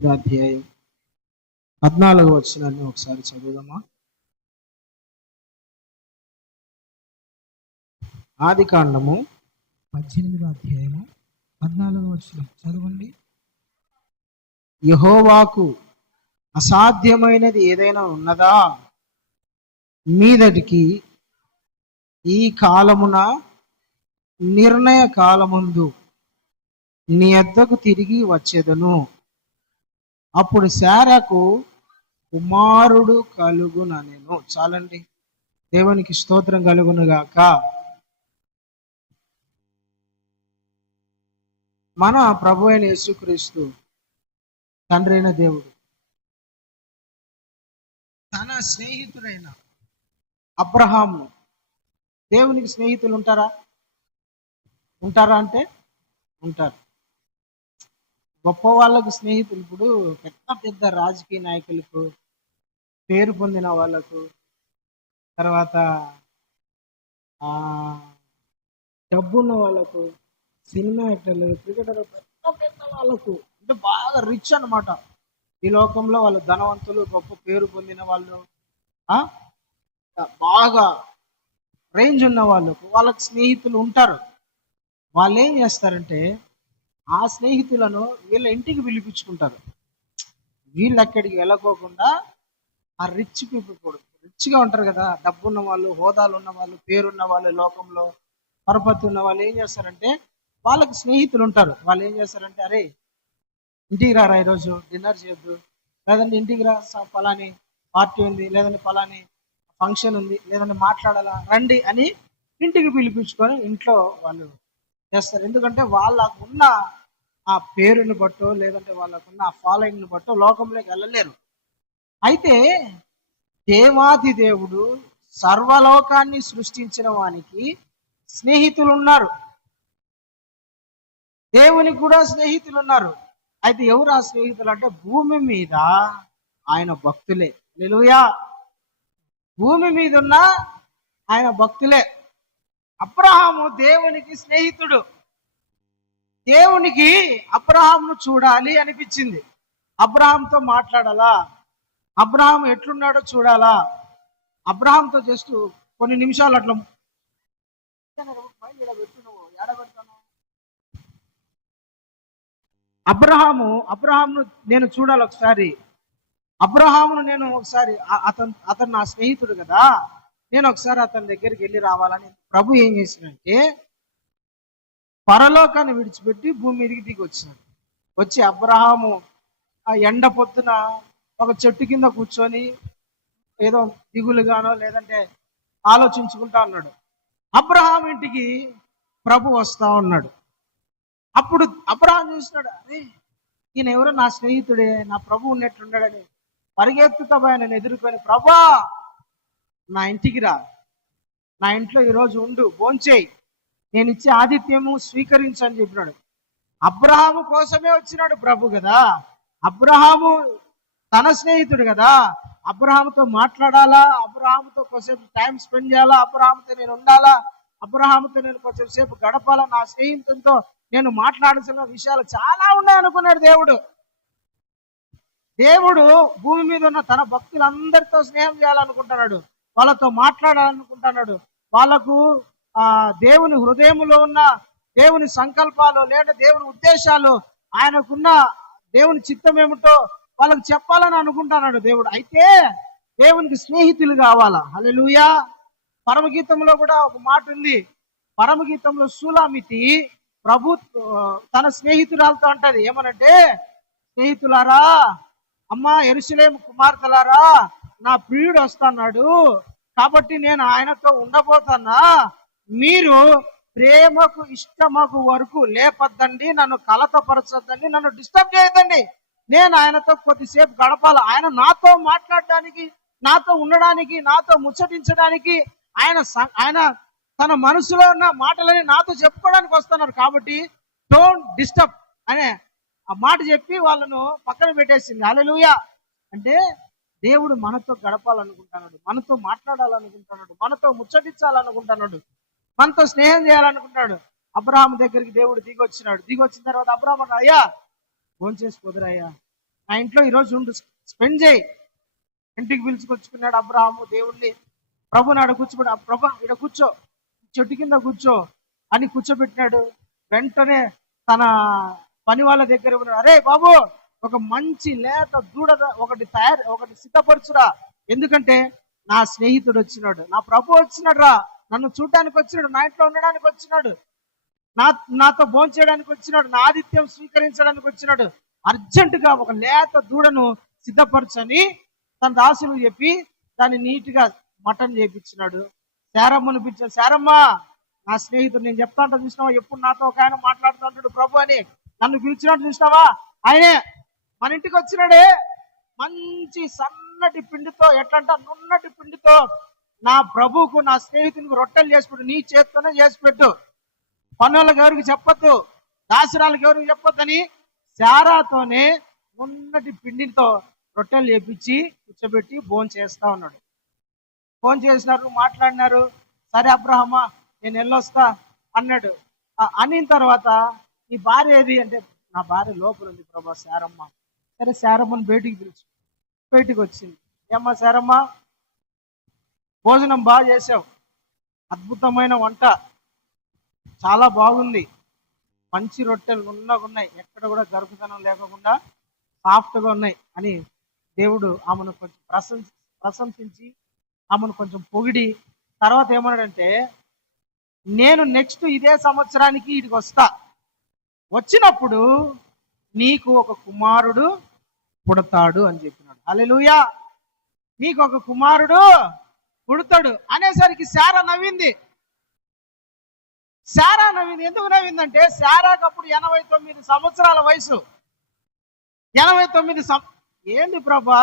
అధ్యాయం 14వ వచనాన్ని ఒకసారి చదువుదామా. ఆది కాండము 18వ అధ్యాయము 14వ వచనం చదవండి. యెహోవాకు అసాధ్యమైనది ఏదైనా ఉన్నదా? మీదటికి ఈ కాలమున నిర్ణయ కాలముందు నీ యొద్దకు తిరిగి వచ్చేదను. అప్పుడు శారాకు కుమారుడు కలుగుననెను. చాలండి, దేవునికి స్తోత్రం కలుగునుగాక. మన ప్రభు అయిన యేసుక్రీస్తు తండ్రి అయిన దేవుడు తన స్నేహితుడైన అబ్రహాము, దేవునికి స్నేహితులు ఉంటారా అంటే ఉంటారు. గొప్ప వాళ్ళకు స్నేహితులు ఇప్పుడు పెద్ద పెద్ద రాజకీయ నాయకులకు, పేరు పొందిన వాళ్ళకు, తర్వాత డబ్బున్న వాళ్ళకు, సినిమా యాక్టర్లు, క్రికెటర్లు, పెద్ద పెద్ద వాళ్ళకు అంటే బాగా రిచ్ అనమాట. ఈ లోకంలో వాళ్ళు ధనవంతులు, గొప్ప పేరు పొందిన వాళ్ళు, బాగా రేంజ్ ఉన్న వాళ్ళకు స్నేహితులు ఉంటారు. వాళ్ళు ఏం చేస్తారంటే ఆ స్నేహితులను వీళ్ళ ఇంటికి పిలిపించుకుంటారు. వీళ్ళు ఎక్కడికి వెళ్ళకోకుండా ఆ రిచ్ పీపుల్ కూడా, రిచ్గా ఉంటారు కదా, డబ్బు ఉన్న వాళ్ళు, హోదాలు ఉన్న వాళ్ళు, పేరున్న వాళ్ళు, లోకంలో పరపతి ఉన్న వాళ్ళు ఏం చేస్తారంటే వాళ్ళకి స్నేహితులు ఉంటారు. వాళ్ళు ఏం చేస్తారంటే, అరే ఇంటికి రారా, ఈరోజు డిన్నర్ చేయొద్దు, లేదంటే ఇంటికి రా, పలాని పార్టీ ఉంది, లేదంటే పలాని ఫంక్షన్ ఉంది, లేదంటే మాట్లాడాలా, రండి అని ఇంటికి పిలిపించుకొని ఇంట్లో వాళ్ళు చేస్తారు. ఎందుకంటే వాళ్ళకున్న ఆ పేరుని బట్టో, లేదంటే వాళ్ళకున్న ఆ ఫాలోయింగ్ని బట్టో లోకంలోకి వెళ్ళలేరు. అయితే దేవాది దేవుడు సర్వలోకాన్ని సృష్టించిన వానికి స్నేహితులు ఉన్నారు. దేవునికి కూడా స్నేహితులు ఉన్నారు. అయితే ఎవరు ఆ స్నేహితులు అంటే భూమి మీద ఆయన భక్తులే. హల్లెలూయా. భూమి మీద ఉన్న ఆయన భక్తులే. అబ్రహాము దేవునికి స్నేహితుడు. దేవునికి అబ్రహాంను చూడాలి అనిపించింది. అబ్రహాంతో మాట్లాడాలా, అబ్రహాం ఎట్లున్నాడో చూడాలా, అబ్రహాంతో జస్ట్ కొన్ని నిమిషాలు అట్లా అబ్రహాంను నేను చూడాలి ఒకసారి. అబ్రహామును నేను ఒకసారి, అతను నా స్నేహితుడు కదా, నేను ఒకసారి అతని దగ్గరికి వెళ్ళి రావాలని ప్రభు ఏం చేసినంటే పరలోకాన్ని విడిచిపెట్టి భూమి మీదకి దిగి వచ్చినాడు. వచ్చి అబ్రహాము ఆ ఎండ పొద్దున ఒక చెట్టు కింద కూర్చొని ఏదో దిగులుగానో లేదంటే ఆలోచించుకుంటా ఉన్నాడు. అబ్రహాం ఇంటికి ప్రభు వస్తా ఉన్నాడు. అప్పుడు అబ్రహాం చూసినాడు, అరే ఈయన ఎవరో నా స్నేహితుడే, నా ప్రభు ఉన్నట్లున్నాడని పరిగెత్తుతా ఆయన ఎదుర్కొని, ప్రభా నా ఇంటికి రా, నా ఇంట్లో ఈరోజు ఉండు, భోంచేయి, నేను ఇచ్చే ఆతిథ్యము స్వీకరించు అని చెప్పినాడు. అబ్రహాము కోసమే వచ్చినాడు ప్రభు కదా. అబ్రహాము తన స్నేహితుడు కదా, అబ్రహాముతో మాట్లాడాలా, అబ్రహాముతో కొంచెంసేపు టైం స్పెండ్ చేయాలా, అబ్రహాముతో నేను ఉండాలా, అబ్రహాముతో నేను కొంచెం సేపు గడపాలా, నా స్నేహితులతో నేను మాట్లాడాల్సిన విషయాలు చాలా ఉన్నాయి అనుకున్నాడు దేవుడు. దేవుడు భూమి మీద ఉన్న తన భక్తులందరితో స్నేహం చేయాలనుకుంటున్నాడు, వాళ్ళతో మాట్లాడాలనుకుంటున్నాడు. వాళ్ళకు దేవుని హృదయంలో ఉన్న దేవుని సంకల్పాలు లేదా దేవుని ఉద్దేశాలు, ఆయనకున్న దేవుని చిత్తం ఏమిటో వాళ్ళకు చెప్పాలని అనుకుంటున్నాడు దేవుడు. అయితే దేవునికి స్నేహితులు కావాలా. హల్లెలూయా. పరమగీతంలో కూడా ఒక మాట ఉంది. పరమగీతంలో సూలామితి ప్రభు తన స్నేహితురాలతో అంటది ఏమనంటే, స్నేహితులారా, అమ్మా యెరూషలేము కుమార్తెలారా, నా ప్రియుడు వస్తున్నాడు కాబట్టి నేను ఆయనతో ఉండబోతున్నా, మీరు ప్రేమకు ఇష్టమగు వరకు లేపద్దండి, నన్ను కలతపరచద్దండి, నన్ను డిస్టర్బ్ చేయొద్దండి, నేను ఆయనతో కొద్దిసేపు గడపాలి, ఆయన నాతో మాట్లాడడానికి, నాతో ఉండడానికి, నాతో ముచ్చటించడానికి, ఆయన తన మనసులో ఉన్న మాటలని నాతో చెప్పుకోవడానికి వస్తున్నారు, కాబట్టి డోంట్ డిస్టర్బ్ అనే ఆ మాట చెప్పి వాళ్ళను పక్కన పెట్టేసింది. హల్లెలూయా. అంటే దేవుడు మనతో గడపాలనుకుంటున్నాడు, మనతో మాట్లాడాలనుకుంటున్నాడు, మనతో ముచ్చటించాలనుకుంటున్నాడు, మనతో స్నేహం చేయాలనుకుంటున్నాడు. అబ్రహాం దగ్గరికి దేవుడు దిగొచ్చినాడు. దిగొచ్చిన తర్వాత అబ్రహాం అన్నాడు, అయ్యా భోంచేసి కుదరయ్యా, నా ఇంట్లో ఈరోజు ఉండు, స్పెండ్ చేయి. ఇంటికి పిలుచుకొచ్చుకున్నాడు అబ్రహాము దేవుణ్ణి. ప్రభుని ఆడ కూర్చోబెట్టి, ప్రభా ఇక్కడ కూర్చో, చెట్టు కింద కూర్చో అని కూర్చోబెట్టినాడు. వెంటనే తన పని వాళ్ళ దగ్గర ఉన్నాడు, అరే బాబు ఒక మంచి లేత దూడ ఒకటి సిద్ధపరచురా, ఎందుకంటే నా స్నేహితుడు వచ్చినాడు, నా ప్రభు వచ్చినాడు రా, నన్ను చూడడానికి వచ్చినాడు, నా ఇంట్లో ఉండడానికి వచ్చినాడు, నాతో భోజనం చేయడానికి వచ్చినాడు, నా ఆతిథ్యం స్వీకరించడానికి వచ్చినాడు, అర్జెంటుగా ఒక లేత దూడను సిద్ధపరచని తన దాసులు చెప్పి దాన్ని నీట్గా మటన్ చేపించినాడు. శారమ్మను పిలిచాడు, శారమ్మ నా స్నేహితుడు, నేను చెప్తా ఉంటాను చూసినావా, ఎప్పుడు నాతో ఒక ఆయన మాట్లాడుతుంటాడు ప్రభు అని, నన్ను పిలిచినట్టు చూసినావా, ఆయనే మన ఇంటికి వచ్చినాడే, మంచి సన్నటి పిండితో, ఎట్లంట నున్నటి పిండితో నా ప్రభువుకు నా స్నేహితునికి రొట్టెలు చేసి పెట్టు, నీ చేత్తోనే చేసి పెట్టు, పనులకు ఎవరికి చెప్పొద్దు, దాసరాలకు ఎవరికి చెప్పొద్దని శారాతోనే ఉన్నటి పిండితో రొట్టెలు చేపించి కూర్చోబెట్టి భోజనం చేస్తా ఉన్నాడు. ఫోన్ చేసినారు, మాట్లాడినారు. సరే అబ్రహమా నేను వెళ్ళొస్తా అన్నాడు. అనిన తర్వాత నీ భార్య ఏది అంటే, నా భార్య లోపల ఉంది ప్రభా శారమ్మ. సరే శారమ్మని బయటికి వచ్చింది. ఏమ్మా శారమ్మ, భోజనం బాగా చేసావు, అద్భుతమైన వంట, చాలా బాగుంది, మంచి రొట్టెలు నున్నగా ఉన్నాయి, ఎక్కడ కూడా గరుకుతనం లేకుండా సాఫ్ట్గా ఉన్నాయి అని దేవుడు ఆమెను కొంచెం ప్రశంసించి ఆమెను కొంచెం పొగిడి తర్వాత ఏమన్నాడంటే, నేను నెక్స్ట్ ఇదే సంవత్సరానికి ఇటుకు వస్తా, వచ్చినప్పుడు నీకు ఒక కుమారుడు పుడతాడు అని చెప్పినాడు. హల్లెలూయా, నీకు ఒక కుమారుడు పుడతాడు అనేసరికి శారా నవ్వింది. ఎందుకు నవ్విందంటే, శారాకు అప్పుడు 89 సంవత్సరాల వయసు. 89 ఏంది ప్రభా,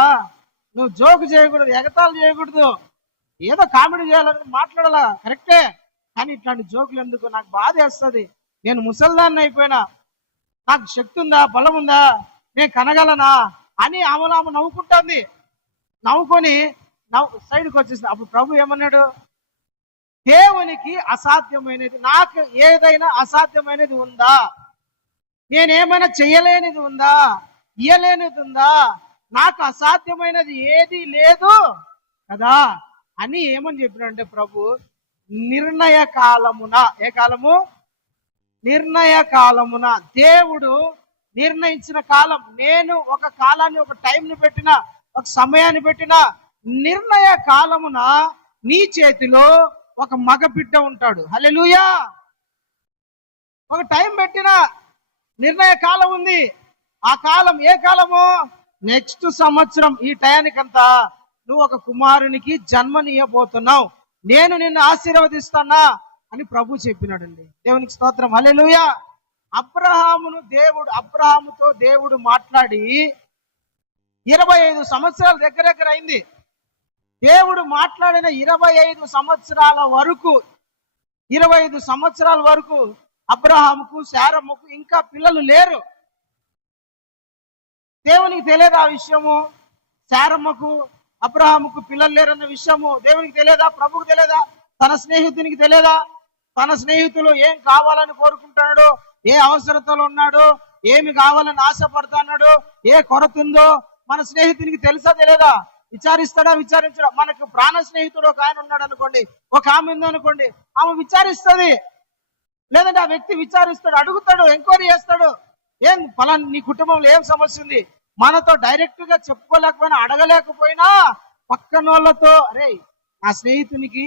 నువ్వు జోకు చేయకూడదు, ఎగతాలు చేయకూడదు, ఏదో కామెడీ చేయాలని మాట్లాడాలా కరెక్టే, కానీ ఇట్లాంటి జోకులు ఎందుకు, నాకు బాధ వేస్తుంది, నేను ముసల్దాన్ని అయిపోయినా, నాకు శక్తి ఉందా, బలం ఉందా, నేను కనగలనా అని ఆమె నవ్వుకుంటుంది. నవ్వుకొని సైడ్కి వచ్చేసింది. అప్పుడు ప్రభు ఏమన్నాడు, దేవునికి అసాధ్యమైనది, నాకు ఏదైనా అసాధ్యమైనది ఉందా, నేనేమైనా చెయ్యలేనిది ఉందా, ఇయ్యలేనిది ఉందా, నాకు అసాధ్యమైనది ఏది లేదు కదా అని ఏమని చెప్పినంటే ప్రభు, నిర్ణయ కాలమున, ఏ కాలము, నిర్ణయ కాలమున, దేవుడు నిర్ణయించిన కాలం, నేను ఒక కాలాన్ని, ఒక టైంని పెట్టిన, ఒక సమయాన్ని పెట్టిన, నిర్ణయ కాలమున నీ చేతిలో ఒక మగ బిడ్డ ఉంటాడు. హల్లెలూయా, ఒక టైం పెట్టిన నిర్ణయ కాలం ఉంది. ఆ కాలం ఏ కాలము, నెక్స్ట్ సంవత్సరం ఈ టయానికంతా నువ్వు ఒక కుమారునికి జన్మనియబోతున్నావు, నేను నిన్ను ఆశీర్వదిస్తానా అని ప్రభు చెప్పినాడండి. దేవునికి స్తోత్రం, హల్లెలూయా. అబ్రహాముతో దేవుడు మాట్లాడి 25 సంవత్సరాల దగ్గర అయింది. దేవుడు మాట్లాడిన 25 సంవత్సరాల వరకు అబ్రహాముకు శారమ్మకు ఇంకా పిల్లలు లేరు. దేవునికి తెలియదు ఆ విషయము, శారమ్మకు అబ్రహాముకు పిల్లలు లేరన్న విషయము దేవునికి తెలియదా, ప్రభుకు తెలియదా, తన స్నేహితునికి తెలియదా, తన స్నేహితులు ఏం కావాలని కోరుకుంటున్నాడు, ఏ అవసరతలో ఉన్నాడు, ఏమి కావాలని ఆశపడుతున్నాడు, ఏ కొరత ఉందో మన స్నేహితునికి తెలుసా తెలియదా, విచారించడా. మనకు ప్రాణ స్నేహితుడు ఒక ఆయన ఉన్నాడు అనుకోండి, ఒక ఆమె ఉందనుకోండి, ఆమె విచారిస్తుంది, లేదంటే ఆ వ్యక్తి విచారిస్తాడు, అడుగుతాడు, ఎంక్వైరీ చేస్తాడు, ఏం ఫలానా నీ కుటుంబంలో ఏం సమస్య ఉంది, మనతో డైరెక్ట్ గా చెప్పుకోలేకపోయినా, అడగలేకపోయినా పక్కన వాళ్ళతో, అరే నా స్నేహితునికి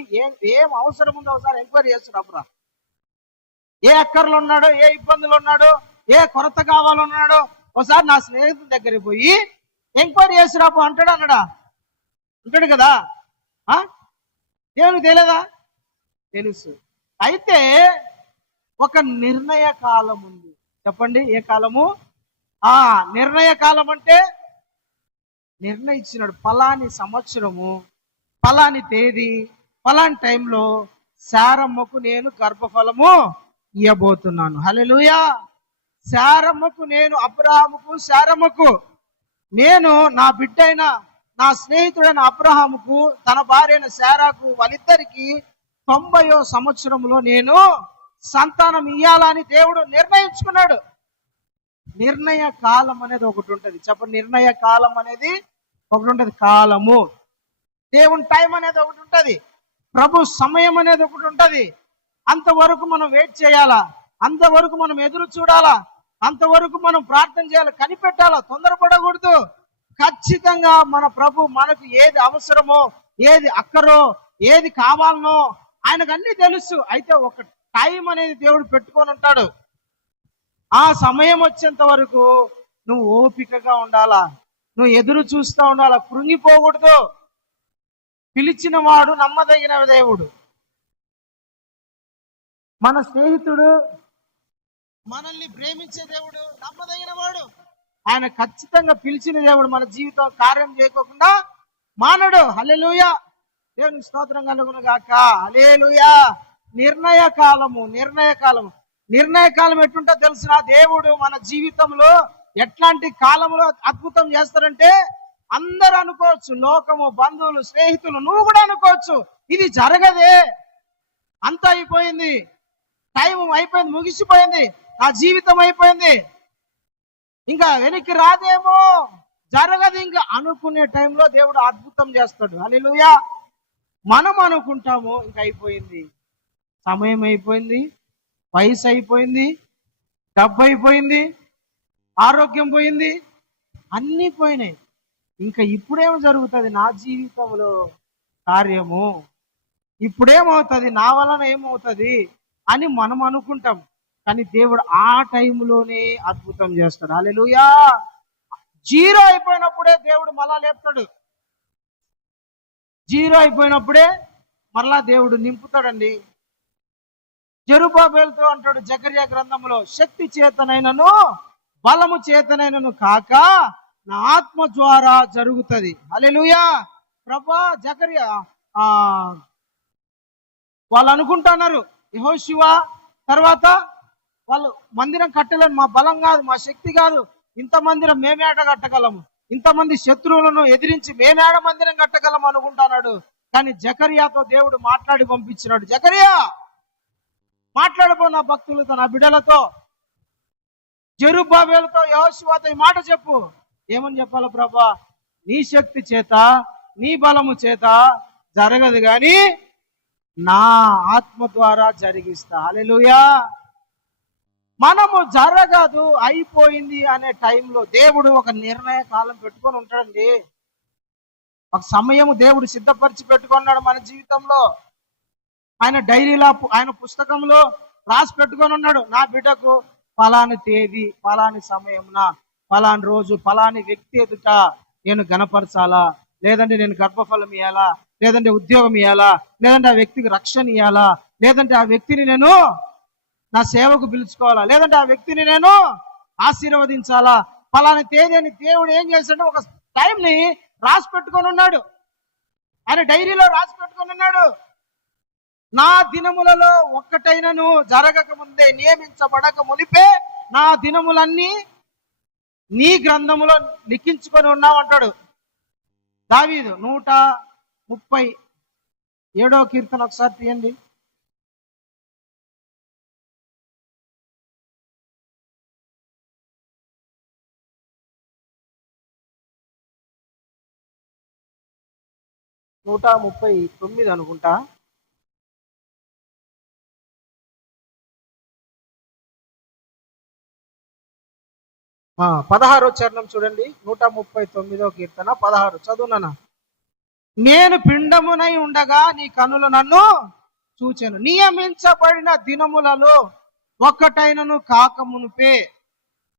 ఏం అవసరం ఉందో ఒకసారి ఎంక్వైరీ చేస్తాడు. అప్పుడు ఏ అక్కర్లు ఉన్నాడో, ఏ ఇబ్బందులు ఉన్నాడో, ఏ కొరత కావాలన్నాడో ఒకసారి నా స్నేహితుని దగ్గరికి పోయి ఎంక్వైరీ చేసి రాపు అంటాడు కదా. దేవునికి తెలియదా, తెలుసు. అయితే ఒక నిర్ణయ కాలం ఉంది. చెప్పండి, ఏ కాలము? నిర్ణయ కాలం అంటే నిర్ణయించినాడు, పలాని సంవత్సరము, పలాని తేదీ, పలాని టైంలో శారమ్మకు నేను గర్భఫలము ఇవ్వబోతున్నాను. హల్లెలూయా. శారమ్మకు నేను, అబ్రహాముకు శారమ్మకు నేను, నా బిడ్డైన నా స్నేహితుడైన అబ్రహాముకు తన భార్య అయిన శారాకు, వాళ్ళిద్దరికి 90వ సంవత్సరంలో నేను సంతానం ఇయ్యాలని దేవుడు నిర్ణయించుకున్నాడు. నిర్ణయ కాలం అనేది ఒకటి ఉంటుంది. చెప్పండి, నిర్ణయ కాలం అనేది ఒకటి ఉంటుంది. కాలము, దేవుని టైం అనేది ఒకటి ఉంటుంది. ప్రభు సమయం అనేది ఒకటి ఉంటుంది. అంతవరకు మనం వెయిట్ చేయాలా, అంతవరకు మనం ఎదురు చూడాలా, అంతవరకు మనం ప్రార్థన చేయాలి, కనిపెట్టాలా, తొందరపడకూడదు. ఖచ్చితంగా మన ప్రభు మనకు ఏది అవసరమో, ఏది అక్కరో, ఏది కావాలనో ఆయనకు అన్ని తెలుసు. అయితే ఒక టైం అనేది దేవుడు పెట్టుకొని ఉంటాడు. ఆ సమయం వచ్చేంత వరకు నువ్వు ఓపికగా ఉండాలా, నువ్వు ఎదురు చూస్తూ ఉండాలా, కృంగిపోకూడదు. పిలిచిన వాడు నమ్మదగిన దేవుడు. మన స్నేహితుడు, మనల్ని ప్రేమించే దేవుడు, నమ్మదగిన వాడు. ఆయన ఖచ్చితంగా పిలిచిన దేవుడు. మన జీవితం కార్యం చేయకోకుండా మానడు. హల్లెలూయా, దేవునికి స్తోత్రం కలుగును గాక. హల్లెలూయా. నిర్ణయ కాలము, నిర్ణయ కాలము. నిర్ణయ కాలం ఎట్లుంటో తెలిసిన దేవుడు మన జీవితంలో ఎట్లాంటి కాలంలో అద్భుతం చేస్తారంటే అందరూ అనుకోవచ్చు, లోకము, బంధువులు, స్నేహితులు, నువ్వు కూడా అనుకోవచ్చు, ఇది జరగదే, అంత అయిపోయింది, టైం అయిపోయింది, ముగిసిపోయింది, నా జీవితం అయిపోయింది, ఇంకా వెనక్కి రాదేమో, జరగదు ఇంకా అనుకునే టైంలో దేవుడు అద్భుతం చేస్తాడు. హల్లెలూయా. మనం అనుకుంటాము ఇంకా అయిపోయింది, సమయం అయిపోయింది, వయసు అయిపోయింది, డబ్బు అయిపోయింది, ఆరోగ్యం పోయింది, అన్నీ పోయినాయి, ఇంకా ఇప్పుడేమో జరుగుతుంది నా జీవితంలో కార్యము, ఇప్పుడేమవుతుంది, నా వలన ఏమవుతుంది అని మనం అనుకుంటాం. కానీ దేవుడు ఆ టైంలోనే అద్భుతం చేస్తాడు. హల్లెలూయా. జీరో అయిపోయినప్పుడే దేవుడు మళ్ళా లేపుతాడు. జీరో అయిపోయినప్పుడే మరలా దేవుడు నింపుతాడండి. జెరుబ్బాబెలుతో అంటాడు జకర్యా గ్రంథంలో, శక్తి చేతనైనను బలము చేతనైనను కాక నా ఆత్మ ద్వారా జరుగుతుంది. హల్లెలూయా. ప్రభా, జకర్యా వాళ్ళు అనుకుంటున్నారు యెహోషువ తర్వాత వాళ్ళు మందిరం కట్టలేరు, మా బలం కాదు, మా శక్తి కాదు, ఇంత మందిరం మేమేట కట్టగలము, ఇంతమంది శత్రువులను ఎదిరించి మేమేడ మందిరం కట్టగలము అనుకుంటున్నాడు. కానీ జకర్యాతో దేవుడు మాట్లాడి పంపించినాడు. జకర్యా, మాట్లాడబో నా భక్తులతో, నా బిడ్డలతో, జెరుబ్బాబెలుతో, యెహోషువతో ఈ మాట చెప్పు. ఏమని చెప్పాలి ప్రభా? నీ శక్తి చేత, నీ బలము చేత జరగదు కానీ నా ఆత్మ ద్వారా జరిగిస్తా. హల్లెలూయా. మనము జరగదు, అయిపోయింది అనే టైంలో దేవుడు ఒక నిర్ణయ కాలం పెట్టుకొని ఉంటాడండి. ఒక సమయము దేవుడు సిద్ధపరిచి పెట్టుకున్నాడు మన జీవితంలో. ఆయన డైరీలో, ఆయన పుస్తకంలో రాసి పెట్టుకొని ఉన్నాడు, నా బిడ్డకు ఫలాని తేదీ, ఫలాని సమయమున, ఫలాని రోజు, ఫలాని వ్యక్తి ఎదుట నేను గణపరచాలా, లేదంటే నేను గర్భఫలం ఇవ్వాలా, లేదంటే ఉద్యోగం ఇవ్వాలా, లేదంటే ఆ వ్యక్తికి రక్షణ ఇవ్వాలా, లేదంటే ఆ వ్యక్తిని నేను నా సేవకు పిలుచుకోవాలా, లేదంటే ఆ వ్యక్తిని నేను ఆశీర్వదించాలా, ఫలాని తేదీ అని దేవుడు ఏం చేశాడు, ఒక టైంని రాసి పెట్టుకొని ఉన్నాడు. ఆయన డైరీలో రాసి పెట్టుకొని ఉన్నాడు. నా దినములలో ఒక్కటైనను జరగక ముందే, నియమించబడక మునిపే నా దినములన్నీ నీ గ్రంథములో లిఖించుకొని ఉన్నామంటాడు దావీదు. 137వ కీర్తన ఒకసారి తీయండి. నూట 139 అనుకుంటా. ఆ 16వ చరణం చూడండి. 139వ కీర్తన 16 చదువునా. నేను పిండమునై ఉండగా నీ కనులు నన్ను చూచెను, నియమించబడిన దినములలో ఒక్కటైనను కాకమునుపే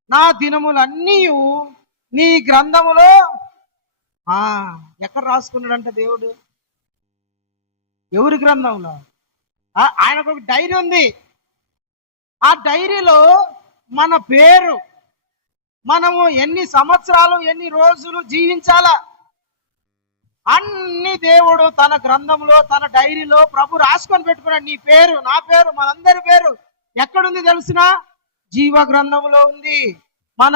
నా దినములన్నీ నీ గ్రంథములో. ఎక్కడ రాసుకున్నాడంట దేవుడు? ఎవరి గ్రంథంలో? ఆయనకు ఒక డైరీ ఉంది. ఆ డైరీలో మన పేరు, మనము ఎన్ని సంవత్సరాలు, ఎన్ని రోజులు జీవించాలా, అన్ని దేవుడు తన గ్రంథంలో, తన డైరీలో ప్రభు రాసుకొని పెట్టుకున్నాడు. నీ పేరు, నా పేరు, మనందరి పేరు ఎక్కడుంది తెలిసిన? జీవ గ్రంథంలో ఉంది. మన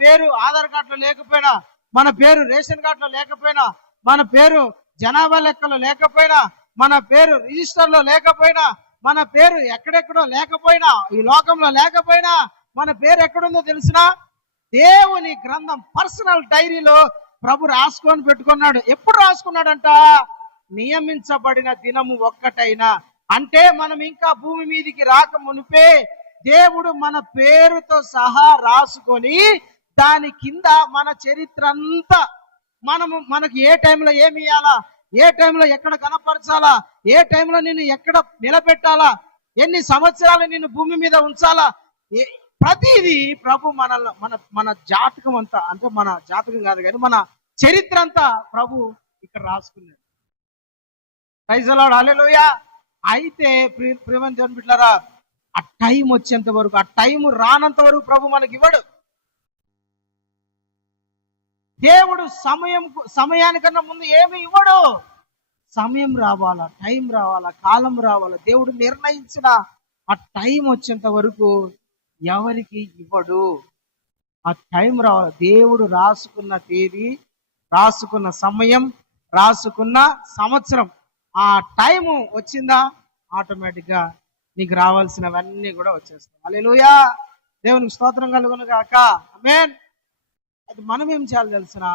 పేరు ఆధార్ కార్డులో లేకపోయినా, మన పేరు రేషన్ కార్డులో లేకపోయినా, మన పేరు జనాభా లెక్కలో లేకపోయినా, మన పేరు రిజిస్టర్లో లేకపోయినా, మన పేరు ఎక్కడెక్కడో లేకపోయినా, ఈ లోకంలో లేకపోయినా, మన పేరు ఎక్కడుందో తెలిసినా దేవుని గ్రంథం పర్సనల్ డైరీలో ప్రభు రాసుకొని పెట్టుకున్నాడు. ఎప్పుడు రాసుకున్నాడంట? నియమించబడిన దినము ఒక్కటైనా, అంటే మనం ఇంకా భూమి మీదికి రాక మునిపే దేవుడు మన పేరుతో సహా రాసుకొని దాని కింద మన చరిత్ర అంతా, మనకు ఏ టైంలో ఏమి ఇవ్వాలా, ఏ టైంలో ఎక్కడ కనపరచాలా, ఏ టైంలో నిన్ను ఎక్కడ నిలబెట్టాలా, ఎన్ని సంవత్సరాలు నిన్ను భూమి మీద ఉంచాలా, ప్రతిదీ ప్రభు మన జాతకం అంతా, అంటే మన జాతకం కాదు కానీ మన చరిత్ర అంతా ప్రభు ఇక్కడ రాసుకున్నాడు. ప్రైజ్ ది లార్డ్, హల్లెలూయా. అయితే ప్రియమైన దేవుని బిడ్డలారా, ఆ టైం వచ్చేంత వరకు, ఆ టైం రానంత వరకు ప్రభు మనకి ఇవ్వడు. దేవుడు సమయానికన్నా ముందు ఏమి ఇవ్వడు. సమయం రావాలా, టైం రావాలా, కాలం రావాలా, దేవుడు నిర్ణయించిన ఆ టైం వచ్చేంత వరకు ఎవరికి ఇవ్వడు. ఆ టైం రావాలా. దేవుడు రాసుకున్న తేదీ, రాసుకున్న సమయం, రాసుకున్న సంవత్సరం, ఆ టైం వచ్చిందా ఆటోమేటిక్గా నీకు రావాల్సినవన్నీ కూడా వచ్చేస్తాయి. హల్లెలూయా, దేవునికి స్తోత్రం కలుగును గాక. ఆమేన్. అది మనం ఏం చేయాలి తెలిసిన?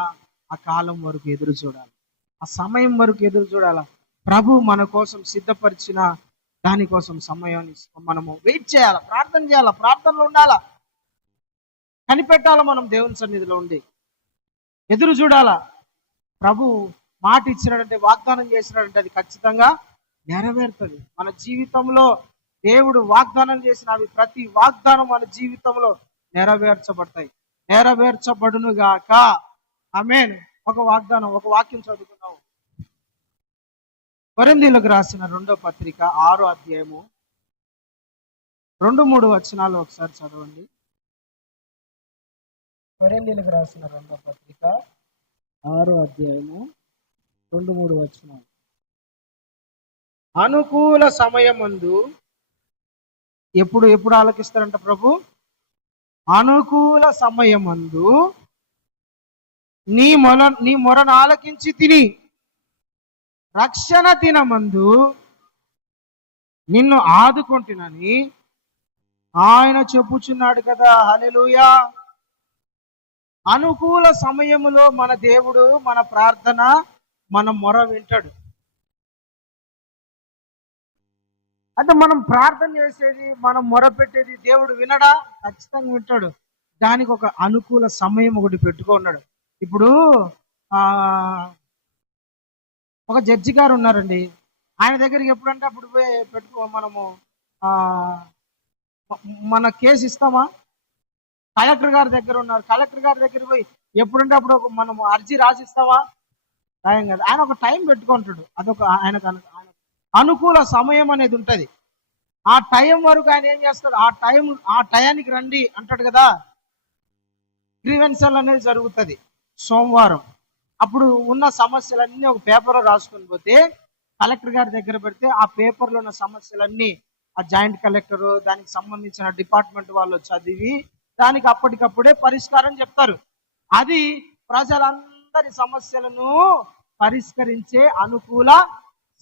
ఆ కాలం వరకు ఎదురు చూడాలి, ఆ సమయం వరకు ఎదురు చూడాలా. ప్రభు మన కోసం సిద్ధపరిచిన దానికోసం సమయాన్ని మనము వెయిట్ చేయాలా, ప్రార్థన చేయాలా, ప్రార్థనలో ఉండాలా, కనిపెట్టాలా. మనం దేవుని సన్నిధిలో ఉండి ఎదురు చూడాలా. ప్రభు మాట ఇచ్చినాడంటే, వాగ్దానం చేసినాడంటే అది ఖచ్చితంగా నెరవేరుతుంది. మన జీవితంలో దేవుడు వాగ్దానం చేసిన అవి ప్రతి వాగ్దానం మన జీవితంలో నెరవేర్చబడతాయి, నెరవేర్చబడును గాక. ఆమేన్. ఒక వాగ్దానం, ఒక వాక్యం చదువుకున్నావు. కొరింథీయులకు రాసిన 2వ పత్రిక 6వ అధ్యాయము 2-3 వచనాలు ఒకసారి చదవండి. కొరింథీయులకు రాసిన 2వ పత్రిక 6వ అధ్యాయము 2-3 వచనాలు. అనుకూల సమయమందు, ఎప్పుడు ఆలకిస్తారంట ప్రభు? అనుకూల సమయమందు నీ మొరను ఆలకించి తిని, రక్షణ దినమందు నిన్ను ఆదుకుంటునని ఆయన చెప్పుచున్నాడు కదా. హల్లెలూయా. అనుకూల సమయములో మన దేవుడు మన ప్రార్థన, మన మొర వింటాడు. అంటే మనం ప్రార్థన చేసేది, మనం మొరపెట్టేది దేవుడు వినడా? ఖచ్చితంగా వింటాడు. దానికి ఒక అనుకూల సమయం ఒకటి పెట్టుకున్నాడు. ఇప్పుడు ఒక జడ్జి గారు ఉన్నారండి, ఆయన దగ్గరికి ఎప్పుడంటే అప్పుడు పోయి మనము మన కేసు ఇస్తామా? కలెక్టర్ గారి దగ్గర ఉన్నారు, కలెక్టర్ గారి దగ్గర పోయి ఎప్పుడంటే అప్పుడు మనము అర్జీ రాసిస్తావా? రాయం కదా. ఆయన ఒక టైం పెట్టుకుంటాడు. అదొక ఆయన అనుకూల సమయం అనేది ఉంటుంది. ఆ టైం వరకు ఆయన ఏం చేస్తాడు? ఆ టయానికి రండి అంటాడు కదా. గ్రీవెన్సల్ అనేది జరుగుతుంది సోమవారం. అప్పుడు ఉన్న సమస్యలన్నీ ఒక పేపర్లో రాసుకొని పోతే కలెక్టర్ గారి దగ్గర పెడితే ఆ పేపర్లో ఉన్న సమస్యలన్నీ ఆ జాయింట్ కలెక్టర్, దానికి సంబంధించిన డిపార్ట్మెంట్ వాళ్ళు చదివి దానికి అప్పటికప్పుడే పరిష్కారం చెప్తారు. అది ప్రజలందరి సమస్యలను పరిష్కరించే అనుకూల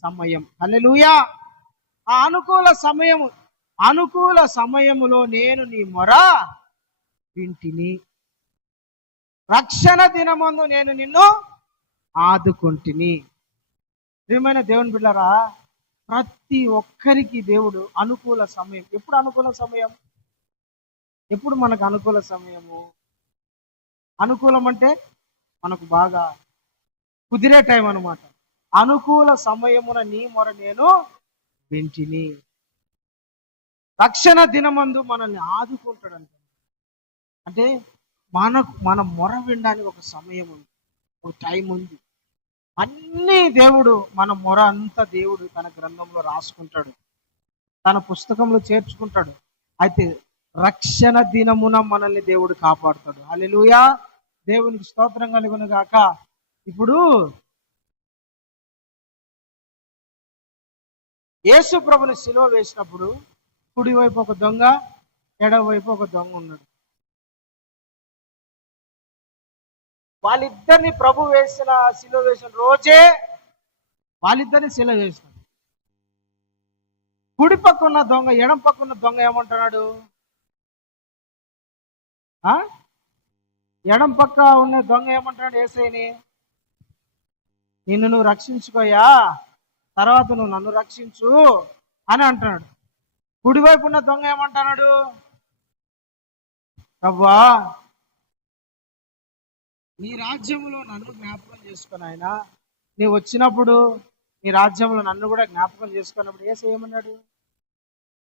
సమయం. హల్లెలూయా. ఆ అనుకూల సమయములో నేను నీ మొర వింటిని, రక్షణ దినమందు నేను నిన్ను ఆదుకుంటిని. ప్రియమైన దేవుని బిడ్డలారా, ప్రతి ఒక్కరికి దేవుడు అనుకూల సమయం. ఎప్పుడు అనుకూల సమయం? ఎప్పుడు మనకు అనుకూల సమయము? అనుకూలం అంటే మనకు బాగా కుదిరే టైం అన్నమాట. అనుకూల సమయమున నీ మొర నేను వింటిని, రక్షణ దినమందు మనల్ని ఆదుకుంటాడంట. అంటే మన మొర వినడానికి ఒక సమయం ఉంది, ఒక టైం ఉంది. అన్నీ దేవుడు, మన మొర అంతా దేవుడు తన గ్రంథంలో రాసుకుంటాడు, తన పుస్తకంలో చేర్చుకుంటాడు. అయితే రక్షణ దినమున మనల్ని దేవుడు కాపాడుతాడు. హల్లెలూయా, దేవునికి స్తోత్రం కలుగును గాక. ఇప్పుడు యేసు ప్రభుని సిలువ వేసినప్పుడు కుడివైపు ఒక దొంగ, ఎడవైపు ఒక దొంగ ఉన్నాడు. వాళ్ళిద్దరిని ప్రభు సిలువ వేసిన రోజే వాళ్ళిద్దరిని సిలువ వేసినాడు. కుడి పక్కన దొంగ, ఎడం పక్కన దొంగ ఏమంటున్నాడు? ఆ ఎడం పక్క ఉన్న దొంగ ఏమంటాడు యేసయ్యని? నిన్ను నువ్వు రక్షించుకోయా, తర్వాత నువ్వు నన్ను రక్షించు అని అంటున్నాడు. కుడివైపు ఉన్న దొంగ ఏమంటున్నాడు? అవ్వా, నీ రాజ్యంలో నన్ను జ్ఞాపకం చేసుకుని ఆయన, నీ వచ్చినప్పుడు నీ రాజ్యంలో నన్ను కూడా జ్ఞాపకం చేసుకున్నప్పుడు యేసు ఏమన్నాడు?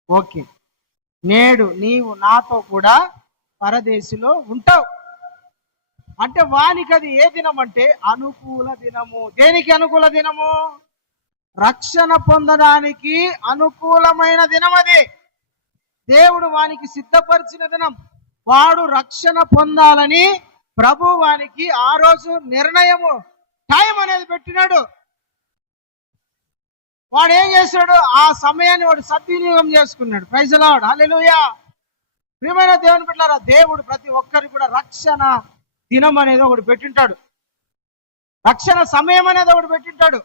ఓకే, నేడు నీవు నాతో కూడా పరదేశిలో ఉంటావు. అంటే వానికి అది ఏ దినం అంటే అనుకూల దినము. దేనికి అనుకూల దినము? రక్షణ పొందడానికి అనుకూలమైన దినం అది. దేవుడు వానికి సిద్ధపరిచిన దినం. వాడు రక్షణ పొందాలని ప్రభు వానికి ఆ రోజు నిర్ణయము, టైం అనేది పెట్టినాడు. వాడు ఏం చేశాడు? ఆ సమయాన్ని వాడు సద్వినియోగం చేసుకున్నాడు. ప్రైజ్ ది లార్డ్, హల్లెలూయా. ప్రియమైన దేవుని బిడ్డలారా, దేవుడు ప్రతి ఒక్కరికి కూడా రక్షణ దినం అనేది ఒకటి పెట్టింటాడు, రక్షణ సమయం అనేది ఒకటి పెట్టింటాడు.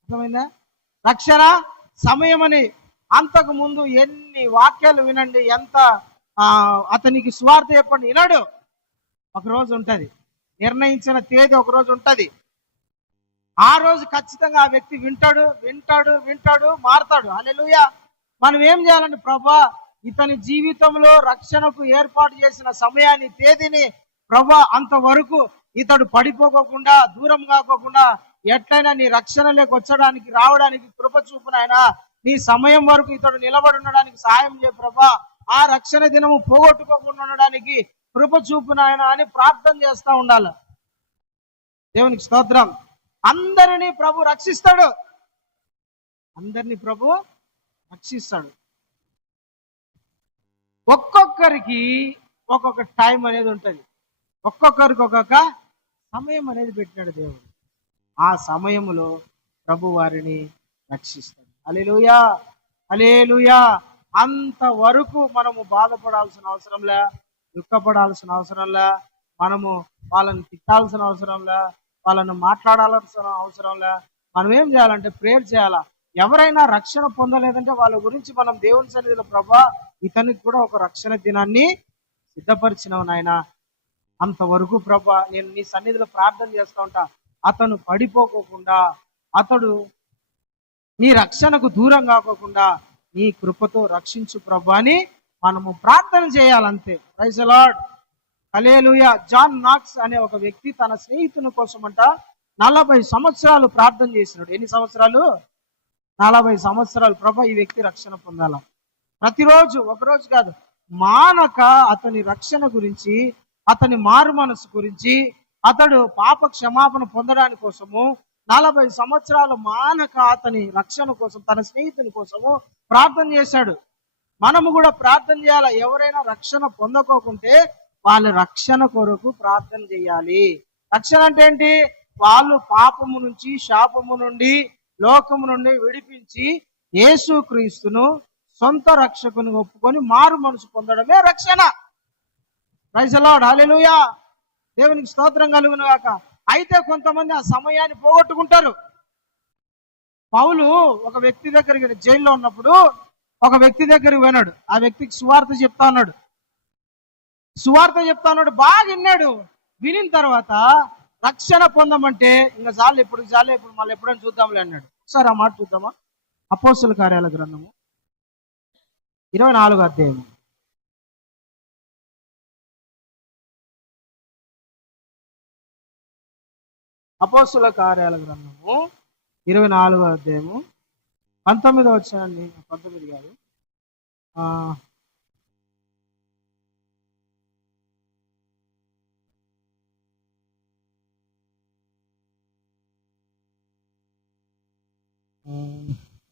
అర్థమైందా? రక్షణ సమయం అని. అంతకు ముందు ఎన్ని వాక్యాలు వినండి, ఎంత అతనికి స్వార్థ చెప్పండి వినడు. ఒకరోజు ఉంటది, నిర్ణయించిన తేదీ ఒకరోజు ఉంటది. ఆ రోజు ఖచ్చితంగా ఆ వ్యక్తి వింటాడు వింటాడు వింటాడు మారతాడు. హల్లెలూయా. మనం ఏం చేయాలంటే, ప్రభా ఇతని జీవితంలో రక్షణకు ఏర్పాటు చేసిన సమయాన్ని, తేదీని ప్రభా అంతవరకు ఇతడు పడిపోకుండా, దూరం కాకోకుండా ఎట్లయినా నీ రక్షణలోకి వచ్చడానికి రావడానికి కృప చూపు నాయనా. నీ సమయం వరకు ఇతడు నిలబడి ఉండడానికి సహాయం చేయ ప్రభా. ఆ రక్షణ దినము పోగొట్టుకోకుండా ఉండడానికి కృప చూపు నాయనా అని ప్రార్థన చేస్తూ ఉండాలి. దేవునికి స్తోత్రం. అందరినీ ప్రభు రక్షిస్తాడు, అందరినీ ప్రభు రక్షిస్తాడు. ఒక్కొక్కరికి ఒక్కొక్క టైం అనేది ఉంటుంది, ఒక్కొక్కరికి ఒక్కొక్క సమయం అనేది పెట్టినాడు దేవుడు. ఆ సమయంలో ప్రభు వారిని రక్షిస్తాడు. హల్లెలూయా, హల్లెలూయా. అంతవరకు మనము బాధపడాల్సిన అవసరంలే, దుఃఖపడాల్సిన అవసరంలే, మనము వాళ్ళని తిట్టాల్సిన అవసరంలే, వాళ్ళను మాట్లాడాల్సిన అవసరంలే. మనం ఏం చేయాలంటే ప్రేయర్ చేయాలా. ఎవరైనా రక్షణ పొందలేదంటే వాళ్ళ గురించి మనం దేవుని సన్నిధిలో, ప్రభా ఇతనికి కూడా ఒక రక్షణ దినాన్ని సిద్ధపరిచినవు నాయన, అంతవరకు ప్రభా నేను నీ సన్నిధిలో ప్రార్థన చేస్తూ ఉంటా, అతను పడిపోకోకుండా, అతడు నీ రక్షణకు దూరం కాకోకుండా నీ కృపతో రక్షించు ప్రభా అని మనము ప్రార్థన చేయాలంతే. Praise the Lord, hallelujah. John Knox అనే ఒక వ్యక్తి తన స్నేహితుని కోసమంట 40 సంవత్సరాలు ప్రార్థన చేసినాడు. ఎన్ని సంవత్సరాలు? 40 సంవత్సరాలు. ప్రభా ఈ వ్యక్తి రక్షణ పొందాల. ప్రతిరోజు, ఒకరోజు కాదు, మానక అతని రక్షణ గురించి, అతని మారు మనసు గురించి, అతడు పాప క్షమాపణ పొందడానికి కోసము 40 సంవత్సరాలు మానక అతని రక్షణ కోసం, తన స్నేహితుని కోసము ప్రార్థన చేశాడు. మనము కూడా ప్రార్థన చేయాలి. ఎవరైనా రక్షణ పొందకోకుంటే వాళ్ళ రక్షణ కొరకు ప్రార్థన చేయాలి. రక్షణ అంటే ఏంటి? వాళ్ళు పాపము నుంచి, శాపము నుండి, లోకము నుండి విడిపించి యేసుక్రీస్తును సొంత రక్షకుని ఒప్పుకొని మారు మనసు పొందడమే రక్షణ. ప్రైజ్ ది లార్డ్, హల్లెలూయా. దేవునికి స్తోత్రం కలుగును గాక. అయితే కొంతమంది ఆ సమయాన్ని పోగొట్టుకుంటారు. పౌలు ఒక వ్యక్తి దగ్గరికి, జైల్లో ఉన్నప్పుడు ఒక వ్యక్తి దగ్గరికి పోయినాడు. ఆ వ్యక్తికి సువార్త చెప్తా ఉన్నాడు. బాగా విన్నాడు. వినిన తర్వాత రక్షణ పొందమంటే ఇంకా చాలు, ఇప్పుడు మళ్ళీ ఎప్పుడైనా చూద్దాంలే అన్నాడు. ఒకసారి ఆ మాట చూద్దామా? అపోస్తుల కార్యాల గ్రంథము 24వ అధ్యాయము. అపోస్తుల కార్యాల గ్రంథము 24వ అధ్యాయము 19వ వచనాన్ని, 19 కాదు,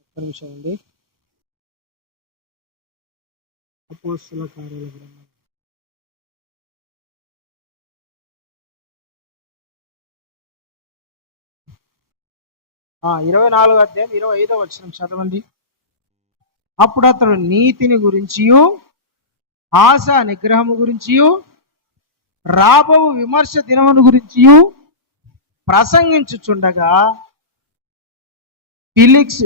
ఒక్క నిమిషం అండి. అపోస్తుల కార్యాల గ్రంథం 24వ అధ్యాయం 25వ వచనం చదవండి. అప్పుడు అతడు నీతిని గురించియు, ఆశ నిగ్రహము గురించియు, రాబో విమర్శ దినమును గురించియు ప్రసంగించుచుండగా ఫెలిక్స్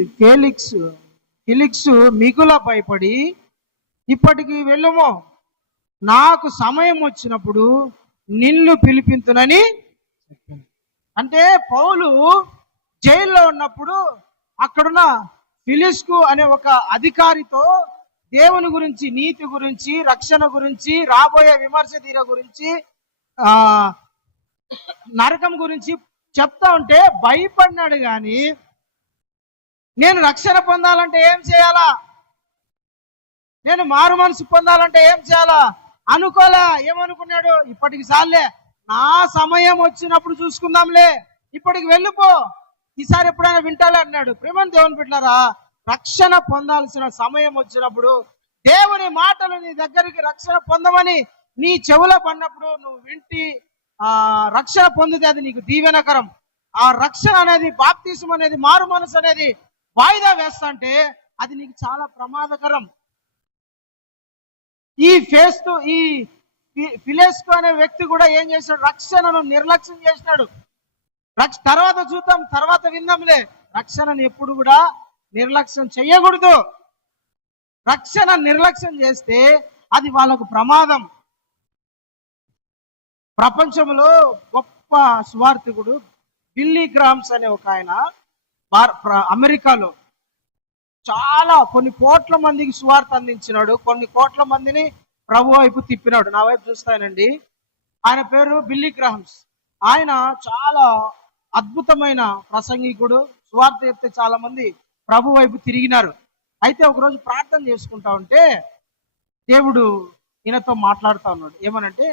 మిగుల భయపడి, ఇప్పటికి వెళ్ళుము, నాకు సమయం వచ్చినప్పుడు నిన్ను పిలిపింతునని చెప్పింది. అంటే పౌలు జైల్లో ఉన్నప్పుడు అక్కడున్న ఫిలిస్కు అనే ఒక అధికారితో దేవుని గురించి, నీతి గురించి, రక్షణ గురించి, రాబోయే విమర్శ తీర గురించి, ఆ నరకం గురించి చెప్తా ఉంటే భయపడినాడు. కానీ నేను రక్షణ పొందాలంటే ఏం చేయాలా, నేను మారు మనసు పొందాలంటే ఏం చేయాలా అనుకోలే. ఏమనుకున్నాడు, ఇప్పటికి చాలే, నా సమయం వచ్చినప్పుడు చూసుకుందాంలే, ఇప్పటికి వెళ్ళిపో, ఈసారి ఎప్పుడైనా వింటాలే అన్నాడు. ప్రేమను దేవుని బిడ్డలారా, రక్షణ పొందాల్సిన సమయం వచ్చినప్పుడు దేవుని మాటలు నీ దగ్గరికి రక్షణ పొందమని నీ చెవులో పడినప్పుడు నువ్వు వింటి రక్షణ పొందితే అది నీకు దీవెనకరం. ఆ రక్షణ అనేది, బాప్తిసం అనేది, మారు మనసు అనేది వాయిదా వేస్తా అంటే అది నీకు చాలా ప్రమాదకరం. ఈ ఫిలెస్కు అనే వ్యక్తి కూడా ఏం చేశాడు, రక్షణను నిర్లక్ష్యం చేసినాడు. తర్వాత చూద్దాం, తర్వాత విందాంలే. రక్షణను ఎప్పుడు కూడా నిర్లక్ష్యం చేయకూడదు. రక్షణ నిర్లక్ష్యం చేస్తే అది వాళ్ళకు ప్రమాదం. ప్రపంచంలో గొప్ప సువార్థికుడు బిల్లీ గ్రామ్స్ అనే ఒక ఆయన అమెరికాలో చాలా కొన్ని కోట్ల మందికి సువార్త అందించినాడు. కొన్ని కోట్ల మందిని ప్రభు వైపు తిప్పినాడు. నా వైపు చూస్తానండి, ఆయన పేరు బిల్లీ గ్రామ్స్. ఆయన చాలా అద్భుతమైన ప్రసంగికుడు. సువార్త చెప్తే చాలా మంది ప్రభు వైపు తిరిగినారు. అయితే ఒకరోజు ప్రార్థన చేసుకుంటా ఉంటే దేవుడు ఈయనతో మాట్లాడుతూ ఉన్నాడు. ఏమనంటే,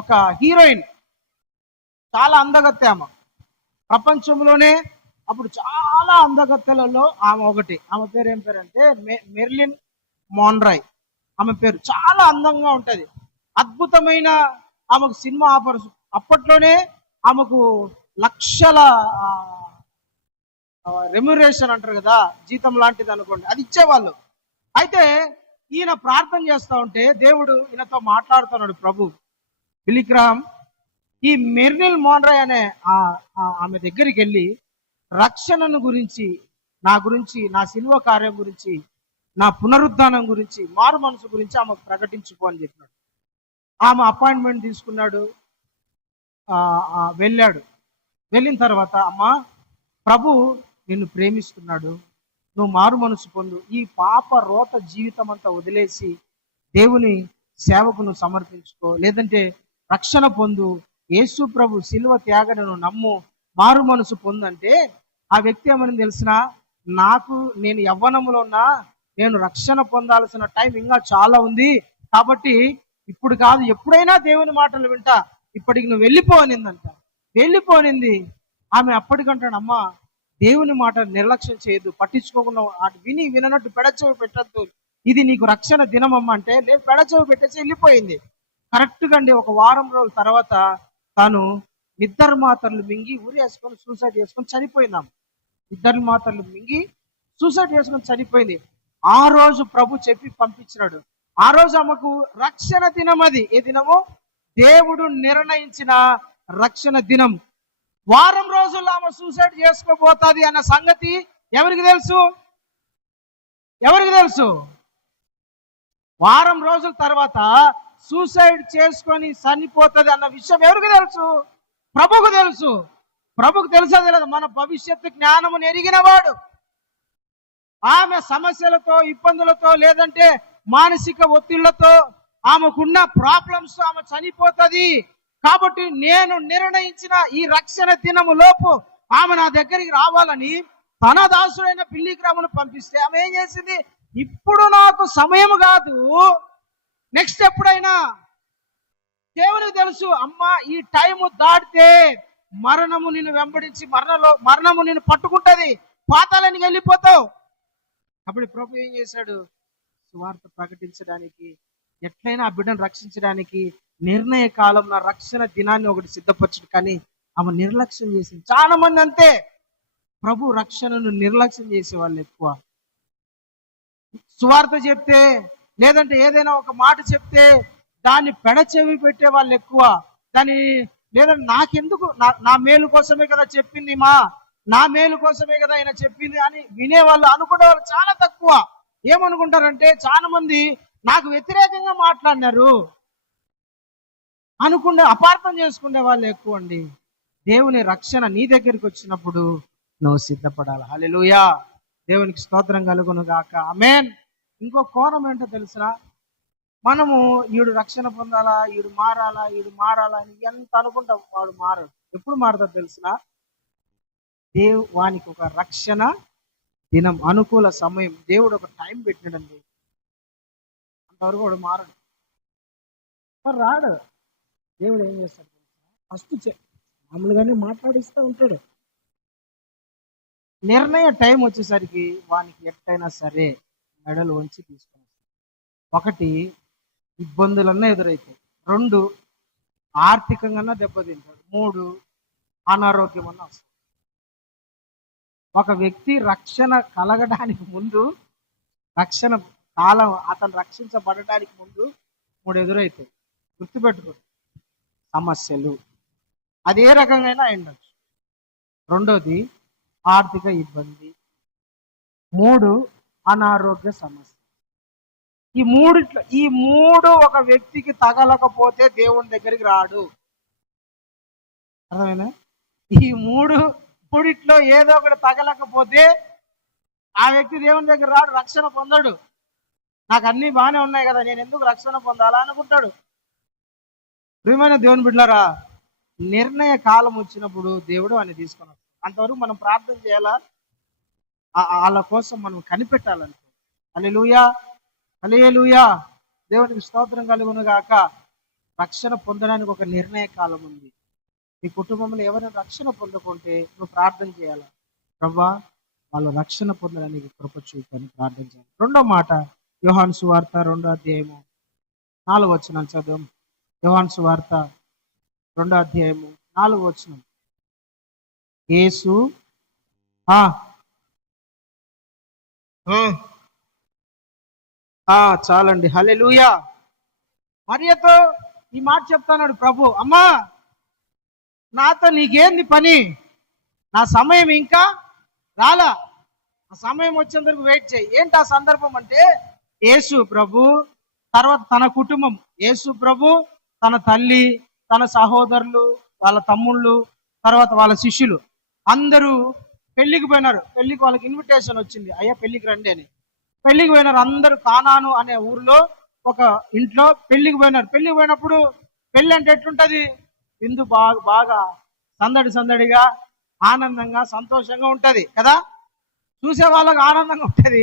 ఒక హీరోయిన్, చాలా అందగత్తె ఆమె, ప్రపంచంలోనే అప్పుడు చాలా అందగత్తెలలో ఆమె ఒకటి. ఆమె పేరు ఏం పేరు అంటే మెర్లిన్ మోన్రాయ్. ఆమె పేరు చాలా అందంగా ఉంటది, అద్భుతమైన ఆమెకు సినిమా ఆఫర్స్. అప్పట్లోనే ఆమెకు లక్షల రెమ్యురేషన్ అంటారు కదా, జీతం లాంటిది అనుకోండి, అది ఇచ్చేవాళ్ళు. అయితే ఈయన ప్రార్థన చేస్తూ ఉంటే దేవుడు ఈయనతో మాట్లాడుతున్నాడు. ప్రభు బిల్లీ గ్రామ్ ఈ మెర్లిన్ మోన్రాయ్ అనే ఆమె దగ్గరికి వెళ్ళి రక్షణను గురించి, నా శిలువ కార్యం గురించి, నా పునరుద్ధానం గురించి, మారు మనసు గురించి ఆమెకు ప్రకటించుకో అని చెప్పినాడు. ఆమె అపాయింట్మెంట్ తీసుకున్నాడు, వెళ్ళాడు. వెళ్ళిన తర్వాత, అమ్మా, ప్రభు నిన్ను ప్రేమిస్తున్నాడు, నువ్వు మారు మనసు పొందు, ఈ పాప రోత జీవితం అంతా వదిలేసి దేవుని సేవకు నువ్వు సమర్పించుకో, లేదంటే రక్షణ పొందు, యేసు ప్రభు శిలువ త్యాగను నమ్ము, మారు మనసు పొందంటే ఆ వ్యక్తి ఏమని తెలిసిన, నేను యవ్వనంలో ఉన్నా, నేను రక్షణ పొందాల్సిన టైం ఇంకా చాలా ఉంది, కాబట్టి ఇప్పుడు కాదు, ఎప్పుడైనా దేవుని మాటలు వింటా, ఇప్పటికి నువ్వు వెళ్ళిపోనిందంట. వెళ్ళిపోనింది. ఆమె అప్పటికంటాడు, అమ్మా, దేవుని మాట నిర్లక్ష్యం చేయొద్దు, పట్టించుకోకుండా వినట్టు పెడచెవి పెట్టద్దు, ఇది నీకు రక్షణ దినం అమ్మ అంటే, లేదు పెడచెవి పెట్టేసి వెళ్ళిపోయింది. కరెక్ట్గా అండి, ఒక వారం రోజుల తర్వాత తాను నిద్ర మాత్రలు మింగి ఊరేసుకొని సూసైడ్ చేసుకొని చనిపోయిందాం. నిద్ర మాత్రలు మింగి సూసైడ్ చేసుకొని చనిపోయింది. ఆ రోజు ప్రభు చెప్పి పంపించినాడు. ఆ రోజు ఆమెకు రక్షణ దినం. అది ఏ దినము? దేవుడు నిర్ణయించిన రక్షణ దినం. వారం రోజుల్లో ఆమె సూసైడ్ చేసుకోబోతుంది అన్న సంగతి ఎవరికి తెలుసు? ఎవరికి తెలుసు? వారం రోజుల తర్వాత సూసైడ్ చేసుకొని చనిపోతుంది అన్న విషయం ఎవరికి తెలుసు? ప్రభుకు తెలుసు. ప్రభుకు తెలుసా తెలియదు? మన భవిష్యత్తు జ్ఞానమును ఎరిగినవాడు. ఆమె సమస్యలతో, ఇబ్బందులతో, లేదంటే మానసిక ఒత్తిళ్లతో, ఆమెకున్న ప్రాబ్లమ్స్ ఆమె చనిపోతుంది. కాబట్టి నేను నిర్ణయించిన ఈ రక్షణ దినము లోపు ఆమె నా దగ్గరికి రావాలని తన దాసుడైన బిల్లీ గ్రామ్ను పంపిస్తే ఆమె ఏం చేసింది? ఇప్పుడు నాకు సమయం కాదు, నెక్స్ట్ ఎప్పుడైనా. దేవునికి తెలుసు, అమ్మా, ఈ టైము దాటితే మరణము నిన్ను వెంబడించి మరణము నిన్ను పట్టుకుంటది, పాతాళానికి వెళ్ళిపోతావు. అప్పుడు ప్రభు ఏం చేశాడు? సువార్త ప్రకటించడానికి, ఎట్లయినా ఆ బిడ్డను రక్షించడానికి నిర్ణయ కాలంలో రక్షణ దినాన్ని ఒకటి సిద్ధపరచడు. కానీ ఆమె నిర్లక్ష్యం చేసింది. చాలా మంది అంతే, ప్రభు రక్షణను నిర్లక్ష్యం చేసే వాళ్ళు ఎక్కువ. సువార్త చెప్తే, లేదంటే ఏదైనా ఒక మాట చెప్తే దాన్ని పెడచెవి పెట్టే వాళ్ళు ఎక్కువ. దాన్ని లేదంటే నాకెందుకు, నా మేలు కోసమే కదా చెప్పింది, నా మేలు కోసమే కదా ఆయన చెప్పింది అని వినేవాళ్ళు, అనుకునే వాళ్ళు చాలా తక్కువ. ఏమనుకుంటారంటే, చాలా మంది నాకు వ్యతిరేకంగా మాట్లాడినారు అనుకుండే అపార్థం చేసుకునే వాళ్ళు ఎక్కువ అండి. దేవుని రక్షణ నీ దగ్గరికి వచ్చినప్పుడు నువ్వు సిద్ధపడాలి. హల్లెలూయా, దేవునికి స్తోత్రం కలుగును గాక. ఆమేన్. ఇంకో కోణం ఏంటో తెలుసా? మనము ఈడు రక్షణ పొందాలా, ఈడు మారాలా అని ఎంత అనుకుంటాం, వాడు మారడు. ఎప్పుడు మారుతాడు తెలుసా? వానికి ఒక రక్షణ దినం, అనుకూల సమయం, దేవుడు ఒక టైం పెట్టినాడండి. అంతవరకు వాడు మారడు, మరి రాడు. దేవుడు ఏం చేస్తాడు? ఫస్ట్ మామూలుగానే మాట్లాడిస్తూ ఉంటాడు. నిర్ణయ టైం వచ్చేసరికి వానికి ఎట్టయినా సరే మెడలు వంచి తీసుకొని వస్తాడు. ఒకటి, ఇబ్బందులన్నా ఎదురైతాయి. 2, ఆర్థికంగా దెబ్బతింటాడు. 3, అనారోగ్యం అన్న వస్తుంది. ఒక వ్యక్తి రక్షణ కలగడానికి ముందు, రక్షణ కాలం అతను రక్షించబడటానికి ముందు 3 ఎదురైతాయి. గుర్తుపెట్టుకో, సమస్యలు, అది ఏ రకంగా అయినా ఉండొచ్చు. 2ది, ఆర్థిక ఇబ్బంది. 3, అనారోగ్య సమస్య. ఈ మూడు ఒక వ్యక్తికి తగలకపోతే దేవుని దగ్గరికి రాడు. అర్థమైనా? ఈ మూడిట్లో ఏదో ఒకటి తగలకపోతే ఆ వ్యక్తి దేవుని దగ్గర రాడు, రక్షణ పొందడు. నాకు అన్ని బాగానే ఉన్నాయి కదా, నేను ఎందుకు రక్షణ పొందాలా అనుకుంటాడు. ప్రియమైన దేవుని బిడ్డలారా, నిర్ణయ కాలం వచ్చినప్పుడు దేవుడు అని తీసుకొని వస్తాడు. అంతవరకు మనం ప్రార్థన చేయాలా, వాళ్ళ కోసం మనం కనిపెట్టాలంటే. హల్లెలూయా, హల్లెలూయా, దేవునికి స్తోత్రం కలుగును గాక. రక్షణ పొందడానికి ఒక నిర్ణయ కాలం ఉంది. నీ కుటుంబంలో ఎవరైనా రక్షణ పొందకుంటే నువ్వు ప్రార్థన చేయాలి, ప్రభువా వాళ్ళు రక్షణ పొందడానికి కృప చూపని ప్రార్థన చేయాలి. 2వ మాట, యోహాను సువార్త 2వ అధ్యాయము 4వ వచనం చదువు. యోహాను సువార్త 2వ అధ్యాయము 4వ వచనం. యేసు చాలండి. హల్లెలూయా. మరియతో ఈ మాట చెప్తాన్నాడు ప్రభు, అమ్మా నాతో నీకేంది పని, నా సమయం ఇంకా రాలా, ఆ సమయం వచ్చేందుకు వెయిట్ చేయి. ఏంటి ఆ సందర్భం అంటే, యేసు ప్రభు తర్వాత తన కుటుంబం, యేసు ప్రభు తన తల్లి, తన సహోదరులు, వాళ్ళ తమ్ముళ్ళు, తర్వాత వాళ్ళ శిష్యులు అందరూ పెళ్లికి పోయినారు. పెళ్లికి వాళ్ళకి ఇన్విటేషన్ వచ్చింది, అయ్యా పెళ్లికి రండి అని. పెళ్లికి పోయినారు అందరూ. కానాను అనే ఊరిలో ఒక ఇంట్లో పెళ్లికి పోయినారు. పెళ్లికి పోయినప్పుడు పెళ్లి అంటే ఎట్లుంటది? విందు బాగా సందడిగా, ఆనందంగా, సంతోషంగా ఉంటది కదా. చూసే వాళ్ళకి ఆనందంగా ఉంటది,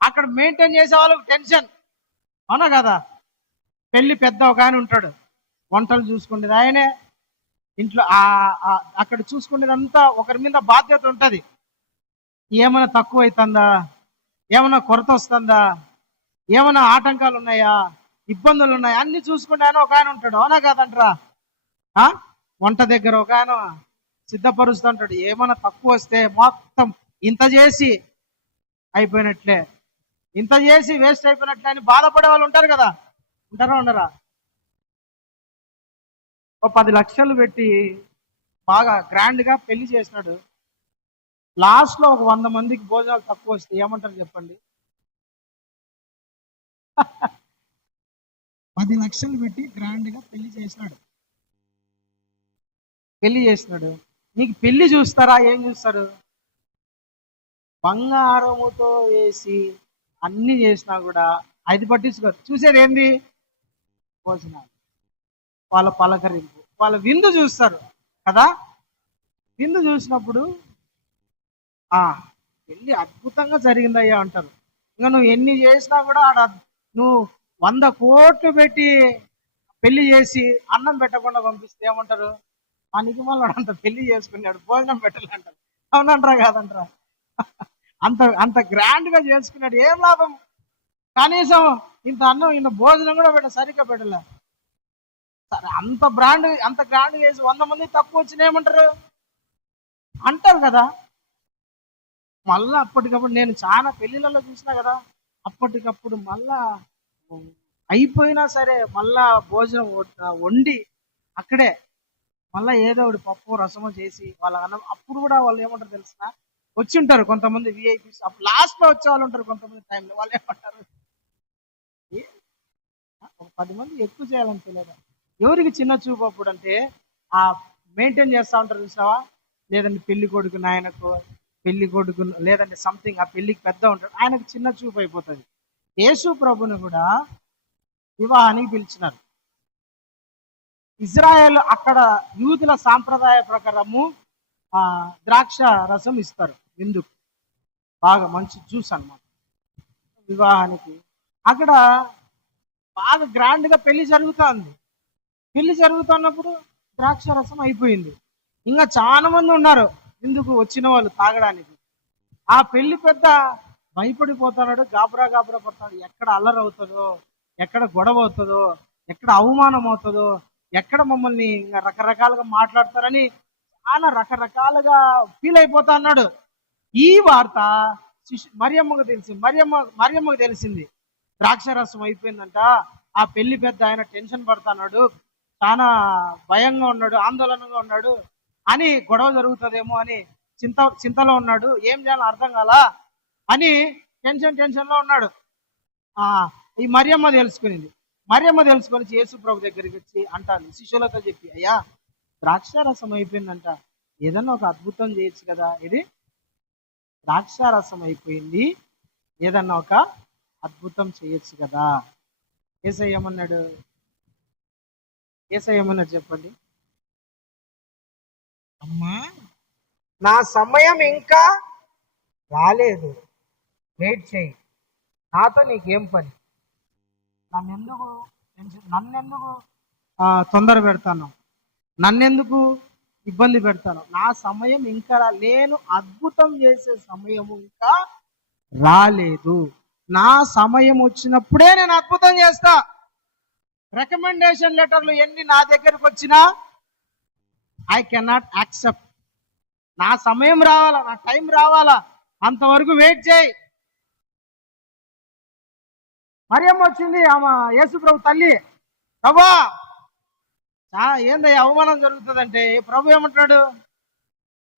అక్కడ మెయింటైన్ చేసే వాళ్ళకి టెన్షన్, అవునా కదా. పెళ్లి పెద్ద ఒక ఆయన ఉంటాడు, వంటలు చూసుకునేది ఆయనే, ఇంట్లో అక్కడ చూసుకునేదంతా ఒకరి మీద బాధ్యత ఉంటది. ఏమైనా తక్కువ అవుతుందా, ఏమైనా కొరత వస్తుందా, ఏమైనా ఆటంకాలు ఉన్నాయా, ఇబ్బందులు ఉన్నాయా, అన్ని చూసుకుంటే ఒక ఆయన ఉంటాడు, అవునా కాదంటరా. వంట దగ్గర ఒక ఆయన సిద్ధపరుస్తూ ఉంటాడు. ఏమైనా తక్కువ వస్తే మొత్తం ఇంత చేసి అయిపోయినట్లే, ఇంత చేసి వేస్ట్ అయిపోయినట్లే అని బాధపడే వాళ్ళు ఉంటారు కదా. ఉంటారా ఉండరా? ఓ 10 లక్షలు పెట్టి బాగా గ్రాండ్గా పెళ్లి చేసినాడు. లాస్ట్లో ఒక 100 మందికి భోజనాలు తక్కువ వస్తే ఏమంటారు చెప్పండి? 10 లక్షలు పెట్టి గ్రాండ్గా పెళ్లి చేసినాడు. నీకు పెళ్లి చూస్తారా? ఏం చూస్తారు? బంగారముతో వేసి అన్ని చేసినా కూడా అది పట్టించుకోరు. చూసేది ఏంది? భోజనాలు, వాళ్ళ పలకరింపు, వాళ్ళ విందు చూస్తారు కదా. విందు చూసినప్పుడు పెళ్లి అద్భుతంగా జరిగిందయ్యా అంటారు. ఇంకా నువ్వు ఎన్ని చేసినా కూడా నువ్వు 100 కోట్లు పెట్టి పెళ్లి చేసి అన్నం పెట్టకుండా పంపిస్తే ఏమంటారు? మనకి మళ్ళీ అంత పెళ్లి చేసుకున్నాడు, భోజనం పెట్టాలంటారు. అవునంటారా కాదంటారా? అంత గ్రాండ్ గా చేసుకున్నాడు, ఏం లాభం? కనీసం ఇంత అన్నం, ఇంత భోజనం కూడా సరిగ్గా పెట్టలే. సరే, అంత గ్రాండ్ చేసి 100 మంది తక్కువ వచ్చిన ఏమంటారు అంటారు కదా. మళ్ళా అప్పటికప్పుడు నేను చాలా పెళ్లిళ్ళలో చూసినా కదా, అప్పటికప్పుడు మళ్ళా అయిపోయినా సరే మళ్ళా భోజనం వండి అక్కడే మళ్ళీ ఏదో ఒకటి పప్పు రసము చేసి వాళ్ళ అన్నం. అప్పుడు కూడా వాళ్ళు ఏమంటారు తెలిసిన, వచ్చి ఉంటారు కొంతమంది విఐపీస్, లాస్ట్ లో వచ్చే వాళ్ళు ఉంటారు కొంతమంది టైంలో. వాళ్ళు ఏమంటారు, ఒక 10 మంది ఎక్కువ చేయాలని తెలియదా? ఎవరికి చిన్న చూపు అప్పుడు అంటే ఆ మెయింటైన్ చేస్తా ఉంటారు చూసావా? లేదంటే పెళ్లి కొడుకు నాయనకు, పెళ్లి కొడుకు లేదంటే సంథింగ్ ఆ పెళ్లికి పెద్ద ఉంటాడు, ఆయనకు చిన్న చూపు అయిపోతుంది. యేసు ప్రభుని కూడా వివాహానికి పిలిచినారు. ఇజ్రాయెల్ అక్కడ యూదుల సాంప్రదాయ ప్రకారము ద్రాక్ష రసం ఇస్తారు విందుకు, బాగా మంచి జ్యూస్ అన్నమాట వివాహానికి. అక్కడ బాగా గ్రాండ్ గా పెళ్లి జరుగుతుంది. పెళ్లి జరుగుతున్నప్పుడు ద్రాక్ష రసం అయిపోయింది. ఇంకా చాలా మంది ఉన్నారు ఇందుకు వచ్చిన వాళ్ళు తాగడానికి. ఆ పెళ్లి పెద్ద భయపడిపోతున్నాడు, గాబరా గాబరా పడతాడు. ఎక్కడ అల్లరి అవుతుందో, ఎక్కడ గొడవ అవుతుందో, ఎక్కడ అవమానం అవుతుందో, ఎక్కడ మమ్మల్ని ఇంకా రకరకాలుగా మాట్లాడతారని చాలా రకరకాలుగా ఫీల్ అయిపోతా అన్నాడు. ఈ వార్త మరియమ్మకు తెలిసింది. ద్రాక్షరసం అయిపోయిందంట. ఆ పెళ్లి పెద్ద ఆయన టెన్షన్ పడుతున్నాడు, చాలా భయంగా ఉన్నాడు, ఆందోళనగా ఉన్నాడు అని, గొడవ జరుగుతుందేమో అని చింతలో ఉన్నాడు, ఏం చేయాలో అర్థం కాలా అని టెన్షన్ లో ఉన్నాడు. ఈ మరియమ్మ తెలుసుకొని యేసు ప్రభు దగ్గరికి వచ్చి అంటాను, శిష్యులతో చెప్పి, అయ్యా ద్రాక్షారసం అయిపోయిందంట, ఏదన్నా ఒక అద్భుతం చేయొచ్చు కదా. ఇది ద్రాక్షారసం అయిపోయింది, ఏదన్నా ఒక అద్భుతం చేయొచ్చు కదా. యేసయ్య ఏమన్నాడు చెప్పండి? అమ్మా, నా సమయం ఇంకా రాలేదు, వెయిట్ చేయి, నాతో నీకేం పని, నన్నెందుకు తొందర పెడతాను, నన్నెందుకు ఇబ్బంది పెడతాను, నా సమయం ఇంకా నేను అద్భుతం చేసే సమయం ఇంకా రాలేదు, నా సమయం వచ్చినప్పుడే నేను అద్భుతం చేస్తా. రికమెండేషన్ లెటర్లు ఎన్ని నా దగ్గరకు వచ్చినా ఐ కెనాట్ యాక్సెప్ట్. నా సమయం రావాలా, నా టైం రావాలా, అంతవరకు వెయిట్ చేయి. మరియమ్మ వచ్చింది, ఆమె యేసు ప్రభు తల్లి. ప్రభా ఏందయ్యా అవమానం జరుగుతుందంటే ప్రభు ఏమంటాడు,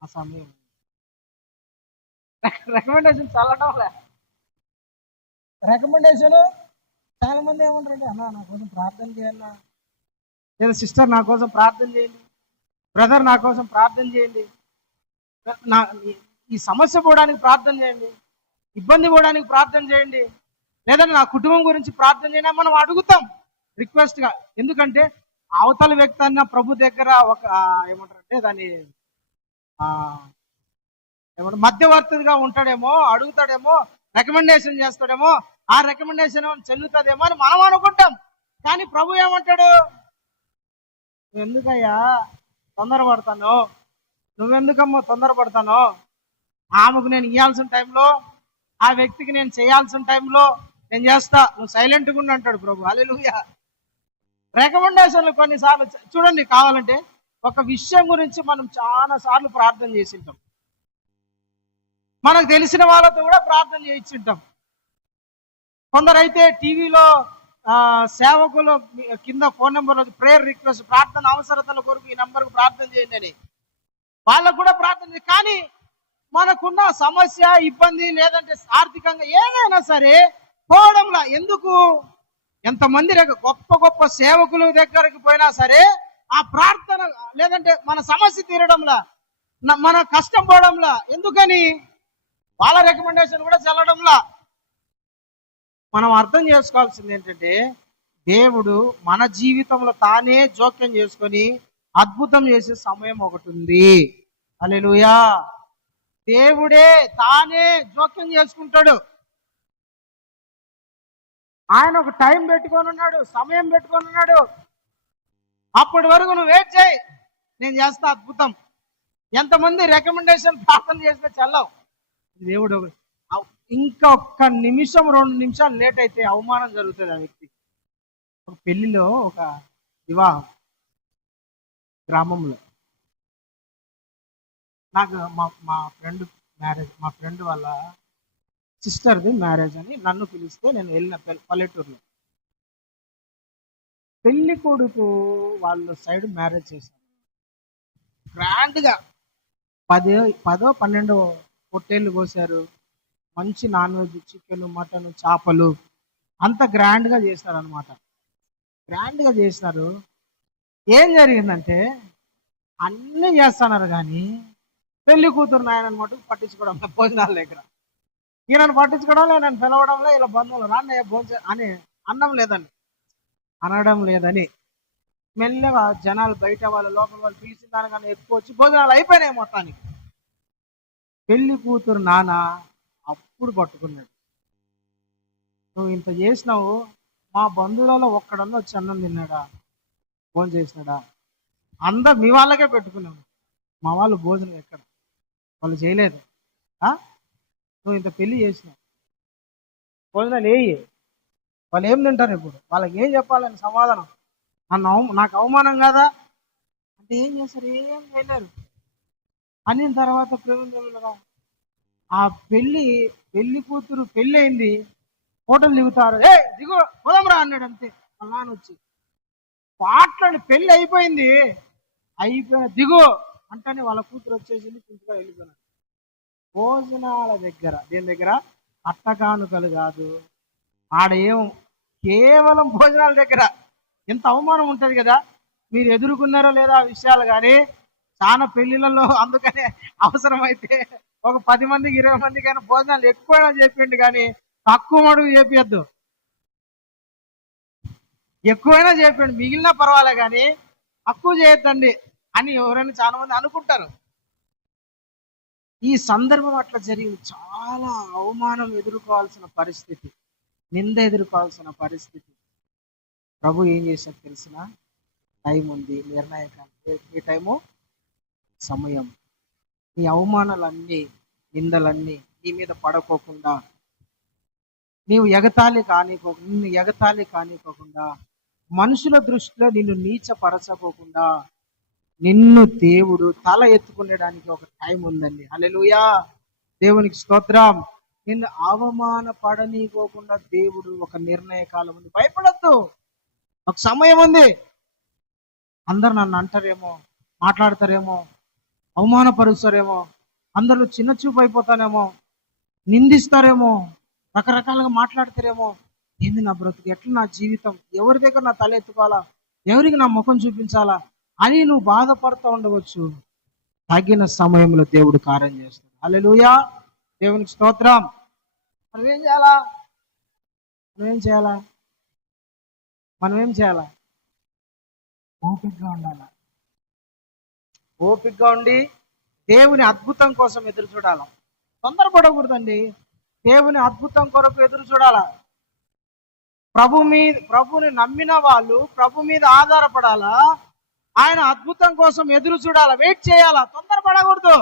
ఆ సమయం. రికమెండేషన్ చల్లటంలే. రికమెండేషన్ చాలా మంది ఏమంటారంటే, అన్నా నా కోసం ప్రార్థన చేయన్నా, లేదా సిస్టర్ నా కోసం ప్రార్థన చేయండి, బ్రదర్ నా కోసం ప్రార్థన చేయండి, నా ఈ సమస్య పోవడానికి ప్రార్థన చేయండి, ఇబ్బంది పోవడానికి ప్రార్థన చేయండి, లేదంటే నా కుటుంబం గురించి ప్రార్థన చేయండి మనం అడుగుతాం రిక్వెస్ట్ గా. ఎందుకంటే అవతల వ్యక్తి అన్న ప్రభు దగ్గర ఒక ఏమంటారంటే దాన్ని మధ్యవర్తిగా ఉంటాడేమో, అడుగుతాడేమో, రికమెండేషన్ చేస్తాడేమో, ఆ రికమెండేషన్ చెల్లుతుందేమో అని మనం అనుకుంటాం. కానీ ప్రభు ఏమంటాడు, ఎందుకయ్యా తొందరపడతాను, నువ్వెందుకమ్మా తొందరపడతాను, ఆమెకు నేను ఇవ్వాల్సిన టైంలో, ఆ వ్యక్తికి నేను చేయాల్సిన టైంలో నేను చేస్తా, నువ్వు సైలెంట్గా ఉండి అంటాడు ప్రభు. హల్లెలూయా. రికమెండేషన్లు కొన్నిసార్లు చూడండి, కావాలంటే ఒక విషయం గురించి మనం చాలా సార్లు ప్రార్థన చేసి ఉంటాం, మనకు తెలిసిన వాళ్ళతో కూడా ప్రార్థన చేయించుంటాం. కొందరైతే టీవీలో సేవకులు కింద ఫోన్ నెంబర్ ప్రేయర్ రిక్వెస్ట్, ప్రార్థన అవసరతల కొరకు ఈ నంబర్కు ప్రార్థన చేయండి అని వాళ్ళకు కూడా ప్రార్థన. కానీ మనకున్న సమస్య, ఇబ్బంది, లేదంటే ఆర్థికంగా ఏదైనా సరే పోవడంలా. ఎందుకు? ఎంతమంది గొప్ప గొప్ప సేవకుల దగ్గరికి పోయినా సరే ఆ ప్రార్థన లేదంటే మన సమస్య తీరడంలా, మన కష్టం పోవడంలా. ఎందుకని? వాళ్ళ రికమెండేషన్ కూడా చెల్లడంలా. మనం అర్థం చేసుకోవాల్సింది ఏంటంటే, దేవుడు మన జీవితంలో తానే జోక్యం చేసుకొని అద్భుతం చేసే సమయం ఒకటి ఉంది. హల్లెలూయా. దేవుడే తానే జోక్యం చేసుకుంటాడు. ఆయన ఒక టైం పెట్టుకొని ఉన్నాడు, సమయం పెట్టుకొని ఉన్నాడు. అప్పటి వరకు నువ్వు వెయిట్ చేయి, నేను చేస్తా అద్భుతం. ఎంతమంది రికమెండేషన్ ప్రార్థన చేస్తే చెల్లవు. దేవుడు ఇంకొక నిమిషం 2 నిమిషాలు లేట్ అయితే అవమానం జరుగుతుంది ఆ వ్యక్తికి. ఒక పెళ్లిలో, ఒక వివాహం గ్రామంలో, నాకు మా ఫ్రెండ్ మ్యారేజ్, మా ఫ్రెండ్ వాళ్ళ సిస్టర్ది మ్యారేజ్ అని నన్ను పిలిస్తే నేను వెళ్ళిన పల్లెటూరులో. పెళ్లి కొడుకు వాళ్ళ సైడ్ మ్యారేజ్ చేశారు గ్రాండ్గా. 10-12 పొట్టేళ్ళు కోసారు, మంచి నాన్ వెజ్, చికెన్, మటన్, చేపలు, అంత గ్రాండ్గా చేశారనమాట. గ్రాండ్గా చేసినారు. ఏం జరిగిందంటే అన్నీ చేస్తున్నారు కానీ పెళ్లి కూతురు నాయన మటుకు పట్టించుకోవడం భోజనాల దగ్గర. ఈయనను పట్టించుకోవడం నన్ను పిలవడంలో ఇలా బంధువులు రాన్నయ్య భోజనం అని అనడం లేదని అనడం లేదని మెల్లగా జనాలు బయట వాళ్ళు లోపల వాళ్ళు పిలిచిన దానికన్నా ఎక్కువ వచ్చి భోజనాలు అయిపోయినాయి మొత్తానికి. పెళ్లి కూతురు నాన్న అప్పుడు పట్టుకున్నాడు, నువ్వు ఇంత చేసినావు, మా బంధువులలో ఒక్కడన్నా వచ్చి అన్నం తిన్నాడా, ఫోన్ చేసినాడా? అందరు మీ వాళ్ళకే పెట్టుకున్నాము, మా వాళ్ళు భోజనం ఎక్కడ, వాళ్ళు చేయలేదు. నువ్వు ఇంత పెళ్లి చేసినావు, భోజనాలు ఏయి, వాళ్ళు ఏం తింటారు ఇప్పుడు, వాళ్ళకి ఏం చెప్పాలని సమాధానం? నాకు అవమానం కాదా అంటే ఏం చేస్తారు? ఏం చేయలేరు. అనిన తర్వాత ప్రేమ ఆ పెళ్లి కూతురు పెళ్ళి అయింది, హోటల్ దిగుతారు, దిగు పోదాంరా అన్నాడు అంతే. వాళ్ళ నాన్న వచ్చి పాటలని పెళ్ళి అయిపోయింది, అయిపోయిన దిగు అంటేనే వాళ్ళ కూతురు వచ్చేసింది, కుంటుగా వెళ్ళిపోయినాడు. భోజనాల దగ్గర, దేని దగ్గర? అట్టకానుకలు కాదు, ఆడ ఏం కేవలం భోజనాల దగ్గర ఎంత అవమానం ఉంటుంది కదా. మీరు ఎదుర్కొన్నారో లేదా ఆ విషయాలు, కానీ చాలా పెళ్లిళ్ళలో అందుకనే అవసరమైతే ఒక 10 మందికి 20 మందికైనా భోజనాలు ఎక్కువైనా చెప్పండి, కానీ తక్కువ మడుగు చేపియద్దు. ఎక్కువైనా చెప్పండి, మిగిలిన పర్వాలే కానీ తక్కువ చేయొద్దండి అని ఎవరైనా చాలా మంది అనుకుంటారు. ఈ సందర్భం అట్లా జరిగింది. చాలా అవమానం ఎదుర్కోవాల్సిన పరిస్థితి, నింద ఎదుర్కోవాల్సిన పరిస్థితి. ప్రభు ఏం చేశారు తెలిసిన? టైం ఉంది, నిర్ణయకాలం. ఈ టైము సమయం. నీ అవమానాలన్నీ, నిందలన్నీ నీ మీద పడకోకుండా, నిన్ను ఎగతాళి కానిపోకుండా, మనుషుల దృష్టిలో నిన్ను నీచపరచకోకుండా, నిన్ను దేవుడు తల ఎత్తుకునేడానికి ఒక టైం ఉందండి. హల్లెలూయా, దేవునికి స్తోత్రం. నిన్ను అవమాన పడనీకోకుండా దేవుడు ఒక నిర్ణయ కాలం ఉంది. భయపడద్దు, ఒక సమయం ఉంది. అందరు నన్ను అంటారేమో, మాట్లాడతారేమో, అవమానపరుస్తారేమో, అందరూ చిన్న చూపు అయిపోతానేమో, నిందిస్తారేమో, రకరకాలుగా మాట్లాడతారేమో. ఏంది నా బ్రతుకు, ఎట్లా నా జీవితం, ఎవరి దగ్గర నా తల ఎత్తుకోవాలా, ఎవరికి నా ముఖం చూపించాలా అని నువ్వు బాధపడుతూ ఉండవచ్చు. తగిన సమయంలో దేవుడు కార్యం చేస్తాడు. హల్లెలూయా, దేవునికి స్తోత్రం. మనం ఏం చేయాలా? ఓపికగా ఉండాలా. ఓపికగా ఉండి దేవుని అద్భుతం కోసం ఎదురు చూడాల. తొందరపడకూడదండి. దేవుని అద్భుతం కొరకు ఎదురు చూడాల. ప్రభుని నమ్మిన వాళ్ళు ప్రభు మీద ఆధారపడాలా. ఆయన అద్భుతం కోసం ఎదురు చూడాలా, వెయిట్ చేయాలా. తొందరపడకూడదు.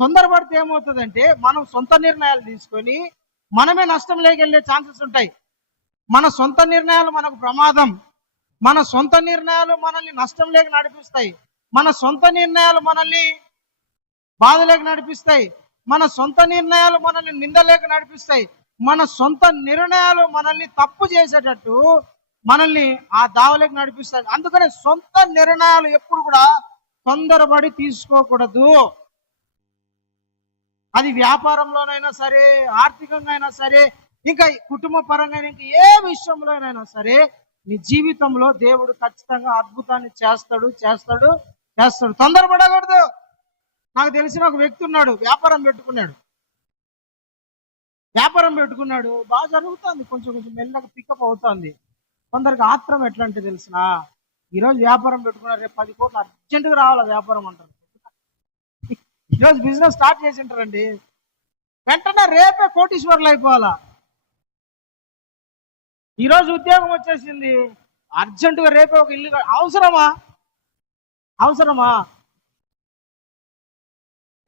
తొందరపడితే ఏమవుతుందంటే మనం సొంత నిర్ణయాలు తీసుకొని మనమే నష్టం లేకెళ్ళే ఛాన్సెస్ ఉంటాయి. మన సొంత నిర్ణయాలు మనకు ప్రమాదం. మన సొంత నిర్ణయాలు మనల్ని నష్టం లేక నడిపిస్తాయి. మన సొంత నిర్ణయాలు మనల్ని బాధలేక నడిపిస్తాయి. మన సొంత నిర్ణయాలు మనల్ని నిందలేక నడిపిస్తాయి. మన సొంత నిర్ణయాలు మనల్ని తప్పు చేసేటట్టు, మనల్ని ఆ దావలేక నడిపిస్తాయి. అందుకనే సొంత నిర్ణయాలు ఎప్పుడు కూడా తొందరపడి తీసుకోకూడదు. అది వ్యాపారంలోనైనా సరే, ఆర్థికంగా అయినా సరే, ఇంకా కుటుంబ పరంగా, ఇంకా ఏ విషయంలోనైనా సరే, నీ జీవితంలో దేవుడు ఖచ్చితంగా అద్భుతాన్ని చేస్తాడు. తొందరపడకూడదు. నాకు తెలిసిన ఒక వ్యక్తి ఉన్నాడు, వ్యాపారం పెట్టుకున్నాడు. బాగా జరుగుతుంది, కొంచెం మెల్లగా పికప్ అవుతుంది. కొందరికి ఆత్రం ఎట్లా అంటే తెలిసిన, ఈరోజు వ్యాపారం పెట్టుకున్నారు, రేపు 10 కోట్లు అర్జెంటుగా రావాలా వ్యాపారం అంటారు. ఈరోజు బిజినెస్ స్టార్ట్ చేసి ఉంటారండి, వెంటనే రేపే కోటీశ్వర్లు అయిపోవాలా. ఈరోజు ఉద్యోగం వచ్చేసింది, అర్జెంటుగా రేపే ఒక ఇల్లు. అవసరమా?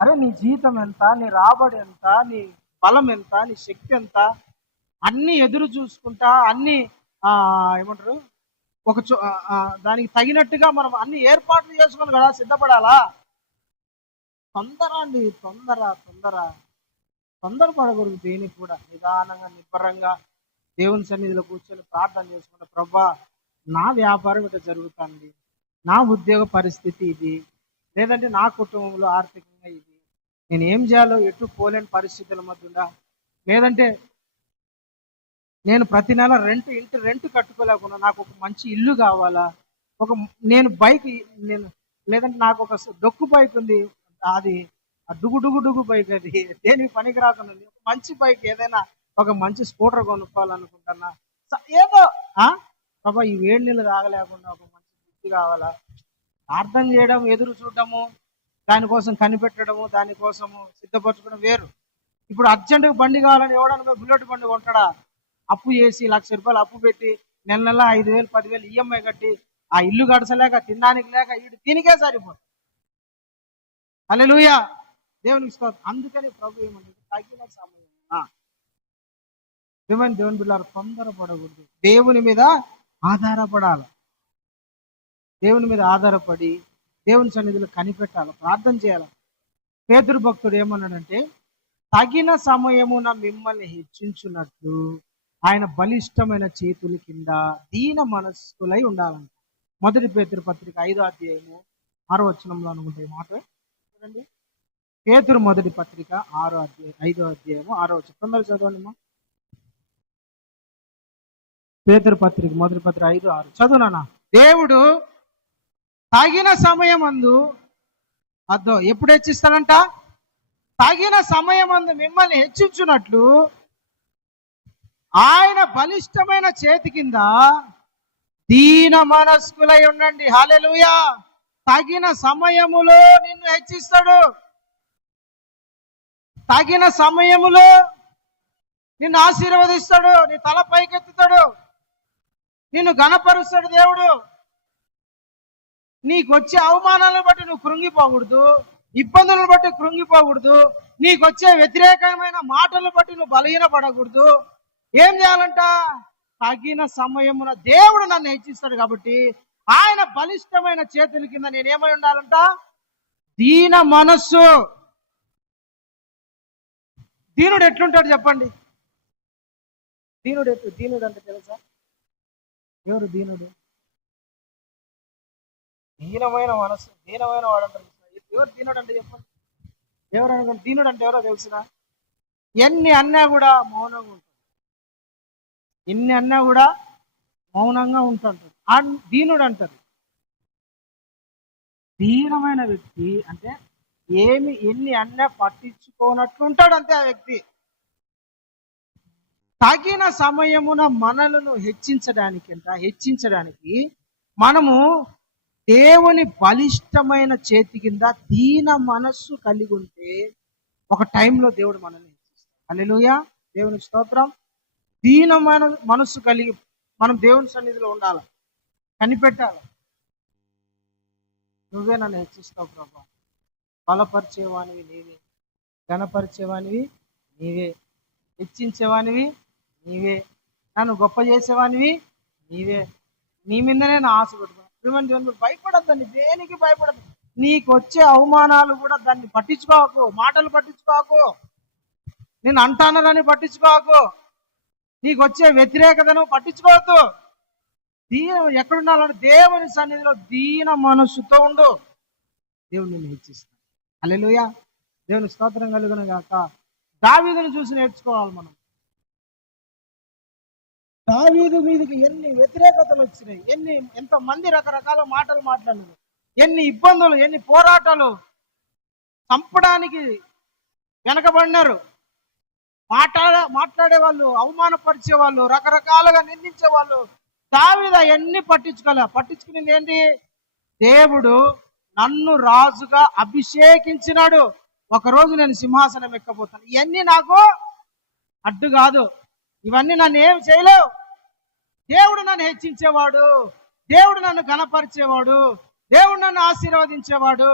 అరే, నీ జీతం ఎంత, నీ రాబడి ఎంత, నీ బలం ఎంత, నీ శక్తి ఎంత, అన్ని ఎదురు చూసుకుంటా, అన్ని ఏమంటారు, దానికి తగినట్టుగా మనం అన్ని ఏర్పాట్లు చేసుకుని కదా సిద్ధపడాలా. తొందరపడకూడదు. దేనికి కూడా నిదానంగా, నిబ్బరంగా దేవుని సన్నిధిలో కూర్చొని ప్రార్థన చేసుకుంటా, ప్రభా నా వ్యాపారం ఇట్లా జరుగుతుంది, నా ఉద్యోగ పరిస్థితి ఇది, లేదంటే నా కుటుంబంలో ఆర్థికంగా ఇది, నేను ఏం చేయాలో ఎటు పోలేని పరిస్థితుల మధ్య ఉందా, లేదంటే నేను ప్రతి నెల ఇంటి రెంట్ కట్టుకోలేకున్నా, నాకు ఒక మంచి ఇల్లు కావాలా, ఒక నేను బైక్ నేను లేదంటే నాకు ఒక డొక్కు బైక్ ఉంది, అది ఆ డుగు డుగు డుగు బైక్, అది దేనికి పనికి రాకుండా ఉంది. ఒక మంచి బైక్ ఏదైనా ఒక మంచి స్కూటర్ కొనుక్కోవాలనుకుంటున్నా. ఏదో బాబా ఈ వేడి నీళ్ళు తాగలేకుండా ఒక మంచి బుద్ధి కావాలా, ప్రార్థన చేయడం, ఎదురు చూడటము, దానికోసం కనిపెట్టడము, దానికోసము సిద్ధపరచుకోవడం వేరు. ఇప్పుడు అర్జెంటుగా బండి కావాలని ఎవడన్నా బుల్లెట్ బండి కొంటాడా? అప్పు చేసి ₹1,00,000 అప్పు పెట్టి నెల నెల 5,000 10,000 ఈఎంఐ కట్టి ఆ ఇల్లు గడచలేక, తినడానికి లేక, ఇటు దీనికే సరిపోతుంది. హల్లెలూయా, దేవునికి స్తోత్రం. అందుకని ప్రభు ఏమంటే తగిన సమయం. దేవుని బిడ్డలారా, తొందరపడకూడదు, దేవుని మీద ఆధారపడాలి. దేవుని మీద ఆధారపడి దేవుని సన్నిధిలో కనిపెట్టాలి, ప్రార్థన చేయాలి. పేతురు భక్తుడు ఏమన్నాడంటే, తగిన సమయమున మిమ్మల్ని హెచ్చించున్నట్లు ఆయన బలిష్టమైన చేతుల కింద దీన మనస్కులై ఉండాలంట. 1 పేతురు పత్రిక 5వ అధ్యాయము 6వ వచనంలో అనుకుంటే మాట చూడండి. పేతురు 1 పత్రిక 5వ అధ్యాయము 6వ వచనం తొందరగా చదవండి. పేతురు పత్రిక 1 పత్రిక 5:6 చదువునా. దేవుడు తగిన సమయం అందు ఎప్పుడు హెచ్చిస్తాడంట? తగిన సమయం అందు మిమ్మల్ని హెచ్చించున్నట్లు ఆయన బలిష్టమైన చేతి కింద దీన మనస్కులై ఉండండి. హల్లెలూయా. తగిన సమయములో నిన్ను హెచ్చిస్తాడు, తగిన సమయములో నిన్ను ఆశీర్వదిస్తాడు, నీ తల పైకెత్తుతాడు, నిన్ను ఘనపరుస్తాడు దేవుడు. నీకు వచ్చే అవమానాలను బట్టి నువ్వు కృంగిపోకూడదు, ఇబ్బందులను బట్టి కృంగిపోకూడదు, నీకు వచ్చే వ్యతిరేకమైన మాటలను బట్టి నువ్వు బలహీనపడకూడదు. ఏం చేయాలంట? తగిన సమయమున దేవుడు నన్ను హెచ్చిస్తాడు కాబట్టి ఆయన బలిష్టమైన చేతుల కింద నేనేమై ఉండాలంట? దీన మనస్సు. దీనుడు ఎట్లుంటాడు చెప్పండి? దీనుడు అంటే తెలుసా? ఎవరు దీనుడు? దీనమైన మనస్సు, దీనమైన వాడు అంటారు. ఎవరు దీనుడు అంటే చెప్పండి? ఎవరు అనుకోండి, దీనుడు అంటే ఎవరో తెలుసునా? ఎన్ని అన్నా కూడా మౌనంగా ఉంటాడు, ఎన్ని అన్నా కూడా మౌనంగా ఉంటుంటాడు, దీనుడు అంటారు. దీనమైన వ్యక్తి అంటే ఎన్ని అన్నా పట్టించుకోనట్లు ఉంటాడు, అంతే ఆ వ్యక్తి. తగిన సమయమున మనలను హెచ్చించడానికి మనము దేవుని బలిష్టమైన చేతి కింద దీన మనస్సు కలిగి ఉంటే ఒక టైంలో దేవుడు మనల్ని హెచ్చిస్తాడు. హల్లెలూయా, దేవునికి స్తోత్రం. దీనమైన మనస్సు కలిగి మనం దేవుని సన్నిధిలో ఉండాలి, కనిపెట్టాలి. నువ్వే నన్ను హెచ్చిస్తావు ప్రభా, బలపరిచేవానివి నీవే, ఘనపరిచేవానివి నీవే, హెచ్చించేవానివి నీవే, నన్ను గొప్ప చేసేవానివి నీవే, నీ మీదనే నా ఆశ పెట్టుకున్నాను. భయపడద్దండి, దేనికి భయపడద్దు. నీకు వచ్చే అవమానాలు కూడా దాన్ని పట్టించుకోకు, మాటలు పట్టించుకోకు, నేను అంటానని పట్టించుకోకు, నీకు వచ్చే వ్యతిరేకతను పట్టించుకోవద్దు. ఎక్కడుండాలంటే దేవుని సన్నిధిలో దీన మనస్సుతో ఉండు, దేవుడు నిన్ను హెచ్చిస్తాడు. హల్లెలూయా, దేవుని స్తోత్రం కలుగును గాక. దావీదును చూసి నేర్చుకోవాలి మనం. దావీదు మీదకి ఎన్ని వ్యతిరేకతలు వచ్చినాయి, ఎంతమంది రకరకాల మాటలు మాట్లాడినారు, ఎన్ని ఇబ్బందులు, ఎన్ని పోరాటాలు, చంపడానికి వెనకబడినారు. మాట్లాడే వాళ్ళు, అవమానపరిచే వాళ్ళు, రకరకాలుగా నిందించే వాళ్ళు. దావీదు అవన్నీ పట్టించుకునేది ఏంటి? దేవుడు నన్ను రాజుగా అభిషేకించినాడు, ఒకరోజు నేను సింహాసనం ఎక్కబోతాను, ఇవన్నీ నాకు అడ్డు కాదు, ఇవన్నీ నన్ను ఏం చేయలేవు. దేవుడు నన్ను హెచ్చించేవాడు, దేవుడు నన్ను ఘనపరిచేవాడు, దేవుడు నన్ను ఆశీర్వదించేవాడు,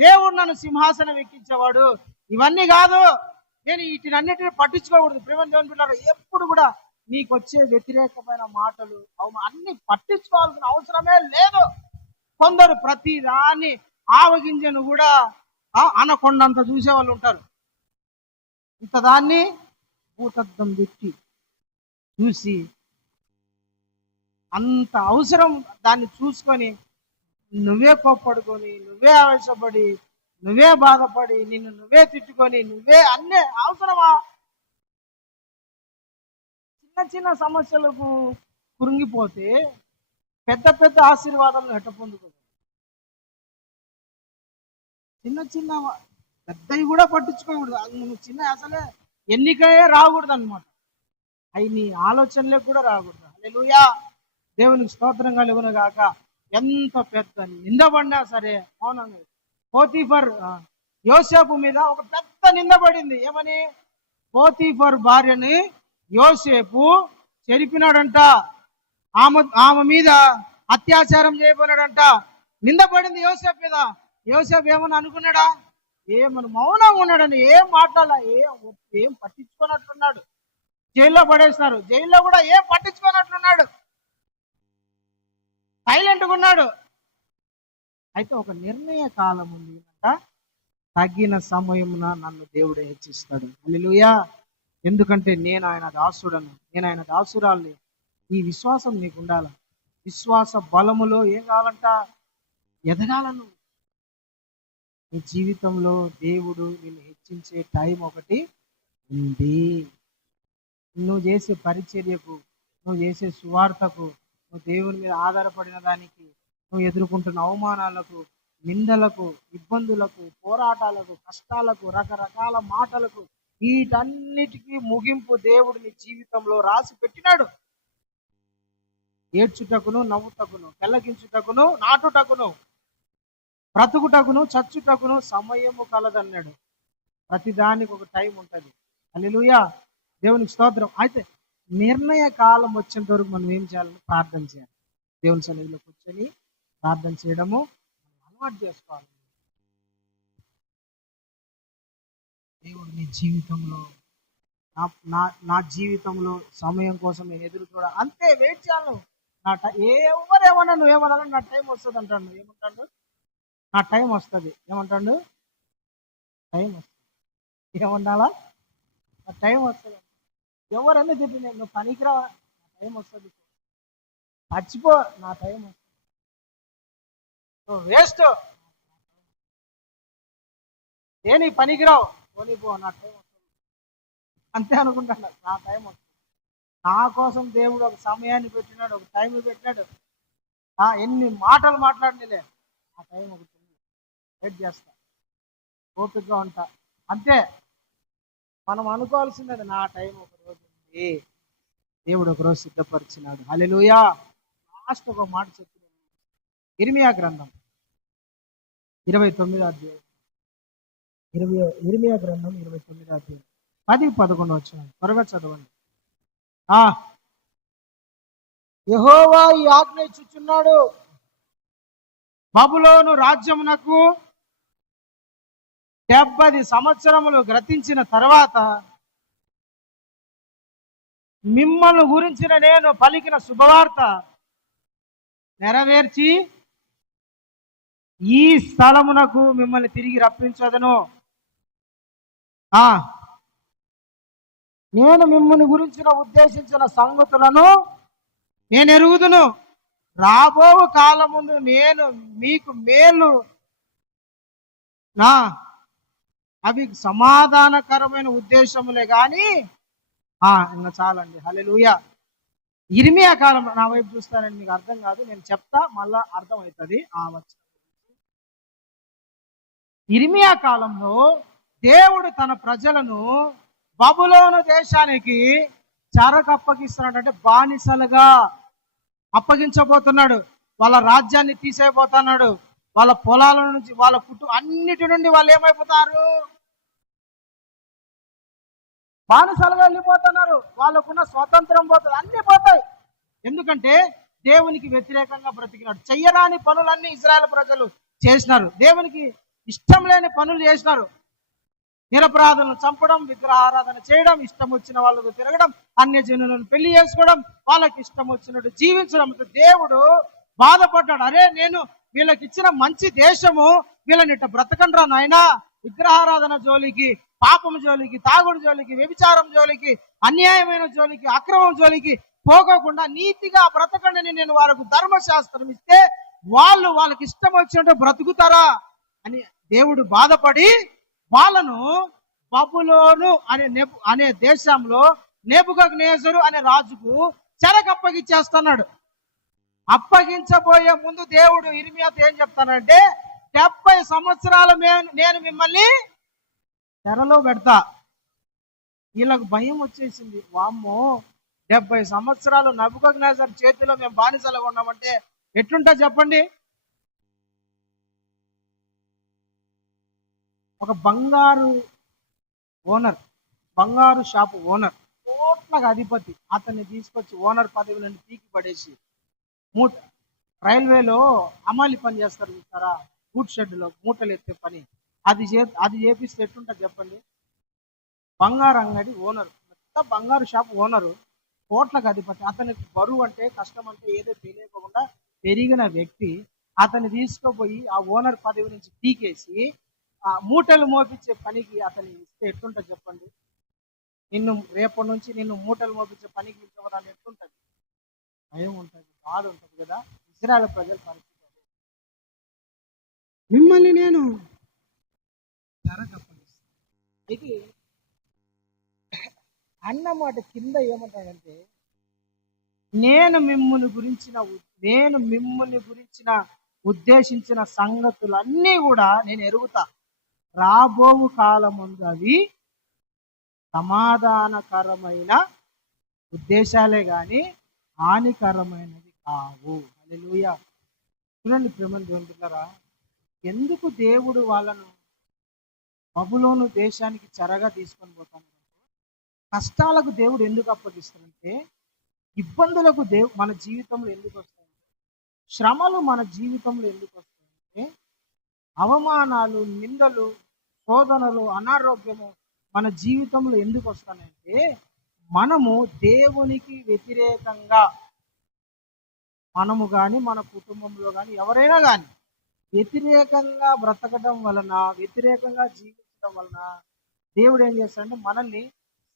దేవుడు నన్ను సింహాసనం ఎక్కించేవాడు. ఇవన్నీ కాదు, నేను వీటినన్నిటిని పట్టించుకోకూడదు. ప్రేమ దేవుని బిడ్డలారా, ఎప్పుడు కూడా నీకు వచ్చే వ్యతిరేకమైన మాటలు అన్ని పట్టించుకోవాల్సిన అవసరమే లేదు. కొందరు ప్రతి దాన్ని ఆవగింజను కూడా అనకొండంత చూసే వాళ్ళు ఉంటారు. ఇంత దాన్ని భూతద్దం పెట్టి చూసి అంత అవసరం దాన్ని చూసుకొని నువ్వే కోప్పడుకొని, నువ్వే ఆవేశపడి, నువ్వే బాధపడి, నిన్ను నువ్వే తిట్టుకొని, నువ్వే అన్నీ అవసరమా? చిన్న చిన్న సమస్యలకు కురింగిపోతే పెద్ద పెద్ద ఆశీర్వాదాలను ఎట్ట పొందుకోదు. చిన్న చిన్న పెద్దవి కూడా పట్టించుకోకూడదు. అది నువ్వు చిన్న అసలే ఎన్నికయే రాకూడదు అనమాట. అవి నీ ఆలోచనలకు కూడా రాకూడదు. హల్లెలూయా, దేవునికి స్తోత్రం కలుగును గాక. ఎంత పెద్ద నిందపడినా సరే మౌనంగా. పోతీఫర్ యోసేపు మీద ఒక పెద్ద నిందపడింది. ఏమని? పోతీఫర్ భార్యని యోసేపు చెరిపినాడంట, ఆమె మీద అత్యాచారం చేయబోనాడంట. నిందపడింది యోసేపు మీద. యోసేపు ఏమని అనుకున్నాడా? ఏమని మౌనంగా ఉన్నాడని, ఏం మాట్లాడాల, ఏం పట్టించుకున్నట్లున్నాడు. జైల్లో పడేసినారు, జైల్లో కూడా ఏం పట్టించుకున్నట్లున్నాడు, సైలెంట్గా ఉన్నాడు. అయితే ఒక నిర్ణయ కాలం ఉంది అంట. తగిన సమయమున నన్ను దేవుడు హెచ్చిస్తాడు. హల్లెలూయా. ఎందుకంటే నేను ఆయన దాసుడను, నేను ఆయన దాసురాల్ని. ఈ విశ్వాసం నీకు ఉండాల. విశ్వాస బలములో ఏం కావాలంట? ఎదగాలను. నీ జీవితంలో దేవుడు నిన్ను హెచ్చించే టైం ఒకటి ఉంది. నువ్వు చేసే పరిచర్యకు, నువ్వు చేసే సువార్తకు, నువ్వు దేవుని మీద ఆధారపడిన దానికి, నువ్వు ఎదుర్కొంటున్న అవమానాలకు, నిందలకు, ఇబ్బందులకు, పోరాటాలకు, కష్టాలకు, రకరకాల మాటలకు, వీటన్నిటికీ ముగింపు దేవుడు నీ జీవితంలో రాసి పెట్టినాడు. ఏడ్చుటకును, నవ్వుటకును, పెళ్ళగించుటకును, నాటుటకును, బ్రతుకుటకును, చచ్చుటకును సమయము కలదన్నాడు. ప్రతిదానికి ఒక టైం ఉంటుంది. హల్లెలూయా, దేవునికి స్తోత్రం. అయితే నిర్ణయ కాలం వచ్చేంత వరకు మనం ఏం చేయాలని? ప్రార్థన చేయాలి. దేవుని సన్నిధిలో కూర్చొని ప్రార్థన చేయడము అలవాటు చేసుకోవాలి. దేవుడు నీ జీవితంలో, నా జీవితంలో సమయం కోసం నేను ఎదురు చూడ, అంతే వెయిట్ చేయాలి. ఎవరేమన్నా నువ్వేమన్నా నా టైం వస్తుంది అంటాడు. ఏమంటాడు? నా టైం వస్తుంది. ఏమంటాడు? టైం వస్తుంది. ఏమన్నాలా? నా టైం వస్తుంది. ఎవరన్నా చెప్పి నువ్వు పనికిరా, నా టైం వస్తుంది. చచ్చిపో, నా టైం వస్తుంది. నువ్వు వేస్ట్, ఏని పనికిరావు, పోనీపో, నా టైం వస్తుంది. అంతే అనుకుంటాను. నా టైం వస్తుంది. నా కోసం దేవుడు ఒక సమయాన్ని పెట్టినాడు, ఒక టైం పెట్టినాడు. ఎన్ని మాటలు మాట్లాడినలే, ఆ టైం ఒకటి వెయిట్ చేస్తా, ఓపికగా ఉంటా. అంతే. మనం అనుకోవాల్సింది నా టైం ఒక రోజు ఉంది, దేవుడు ఒకరోజు సిద్ధపరిచినాడు. హల్లెలూయా. లాస్ట్ ఒక మాట చెప్తున్నాను. ఇర్మియా గ్రంథం 29వ అధ్యాయం. ఇర్మియా గ్రంథం 29వ అధ్యాయం 10-11 వచ్చిన త్వరగా చదవండి. యెహోవా ఈ ఆజ్ఞ ఇచ్చుచున్నాడు, బబులోను రాజ్యమునకు 70 సంవత్సరములు గతించిన తర్వాత మిమ్మల్ని గురించిన నేను పలికిన శుభవార్త నెరవేర్చి ఈ స్థలమునకు మిమ్మల్ని తిరిగి రప్పించదను. నేను మిమ్మల్ని గురించిన ఉద్దేశించిన సంగతులను నేను ఎరుగుదును. రాబో కాలముందు నేను మీకు మేలు అవి సమాధానకరమైన ఉద్దేశములే కానీ ఇంకా చాలండి. హల్లెలూయా. ఇర్మియా కాలం నా వైపు చూస్తానండి, మీకు అర్థం కాదు, నేను చెప్తా, మళ్ళా అర్థం అవుతుంది. ఇర్మియా కాలంలో దేవుడు తన ప్రజలను బబులోను దేశానికి చెరకు అప్పగిస్తున్నాడు. అంటే బానిసలుగా అప్పగించబోతున్నాడు. వాళ్ళ రాజ్యాన్ని తీసేయబోతున్నాడు. వాళ్ళ పొలాల నుంచి, వాళ్ళ అన్నిటి నుండి వాళ్ళు ఏమైపోతారు? బానిసలుగా వెళ్ళిపోతున్నారు. వాళ్ళకున్న స్వాతంత్రం పోతుంది, అన్ని పోతాయి. ఎందుకంటే దేవునికి వ్యతిరేకంగా బ్రతికినాడు. చెయ్యరాని పనులన్నీ ఇజ్రాయెల్ ప్రజలు చేసినారు. దేవునికి ఇష్టం లేని పనులు చేసినారు. నిరపరాధులను చంపడం, విగ్రహారాధన చేయడం, ఇష్టం వచ్చిన వాళ్ళతో తిరగడం, అన్యజనులను పెళ్లి చేసుకోవడం, వాళ్ళకి ఇష్టం వచ్చినట్టు జీవించడం. దేవుడు బాధపడ్డాడు. అరే, నేను వీళ్ళకి ఇచ్చిన మంచి దేశము, వీళ్ళని ఇట్ట బ్రతకండ్రా నాయనా, విగ్రహారాధన జోలికి, పాపం జోలికి, తాగుడు జోలికి, వ్యభిచారం జోలికి, అన్యాయమైన జోలికి, అక్రమం జోలికి పోకోకుండా నీతిగా బ్రతకండి, నేను వారికి ధర్మశాస్త్రం ఇస్తే వాళ్ళకి ఇష్టం వచ్చినట్టు బ్రతుకుతారా అని దేవుడు బాధపడి వాళ్ళను బబులోను అనే దేశంలో నెబుకద్నెజరు అనే రాజుకు చెరకు అప్పగించేస్తున్నాడు. అప్పగించబోయే ముందు దేవుడు ఇర్మియాతో ఏం చెప్తానంటే 70 సంవత్సరాలు నేను మిమ్మల్ని చెరలో పెడతా. వీళ్ళకు భయం వచ్చేసింది. వామ్మో, 70 సంవత్సరాలు నెబుకద్నెజరు చేతిలో మేము బానిసలుగా ఉన్నామంటే ఎట్లుంటా చెప్పండి. ఒక బంగారు షాపు ఓనర్, కోట్లకు అధిపతి, అతన్ని తీసుకొచ్చి ఓనర్ పదవి నుండి పీకి పడేసి రైల్వేలో అమాలి పని చేస్తారు చూస్తారా, గూడ్ షెడ్లో మూటలు ఎత్తే పని, అది చేపిస్తే ఎట్లుంటుంది చెప్పండి. బంగారు అంగడి ఓనరు, మొత్తం బంగారు షాప్ ఓనరు, కోట్లకు అధిపతి, అతనికి బరువు అంటే కష్టం అంటే ఏదో తెలియకుండా పెరిగిన వ్యక్తి, అతన్ని తీసుకుపోయి ఆ ఓనర్ పదవి నుంచి పీకేసి ఆ మూటలు మోపించే పనికి అతన్ని ఇస్తే ఎట్లుంటుంది చెప్పండి. రేపటి నుంచి నిన్ను మూటలు మోపించే పనికి ఇచ్చవరాని ఎట్లుంటుంది. భయం ఉంటుంది, బాధ ఉంటుంది కదా. ఇజ్రాయేల్ ప్రజల పరిస్థితి మిమ్మల్ని నేను చెరకప్పగిస్తాను. ఇది అన్నమాట కింద ఏమంటాడంటే, నేను మిమ్ముని గురించిన ఉద్దేశించిన సంగతులన్నీ కూడా నేను ఎరుగుతా. రాబోవు కాలమందు అవి సమాధానకరమైన ఉద్దేశాలే గాని హానికరమైనది కావు. హల్లెలూయా. చూడండి ప్రేమను దేవునిలారా, ఎందుకు దేవుడు వాళ్ళను బబులోను దేశానికి చెరగా తీసుకొని పోతాను, కష్టాలకు దేవుడు ఎందుకు అప్పగిస్తాడంటే, ఇబ్బందులకు మన జీవితంలో ఎందుకు వస్తాయంటే, శ్రమలు మన జీవితంలో ఎందుకు వస్తాయంటే, అవమానాలు, నిందలు, శోధనలు, అనారోగ్యము మన జీవితంలో ఎందుకు వస్తాయంటే, మనము దేవునికి వ్యతిరేకంగా మనము కానీ మన కుటుంబంలో కానీ ఎవరైనా కానీ వ్యతిరేకంగా బ్రతకడం వలన, వ్యతిరేకంగా జీవించడం వలన దేవుడు ఏం చేస్తాడంటే మనల్ని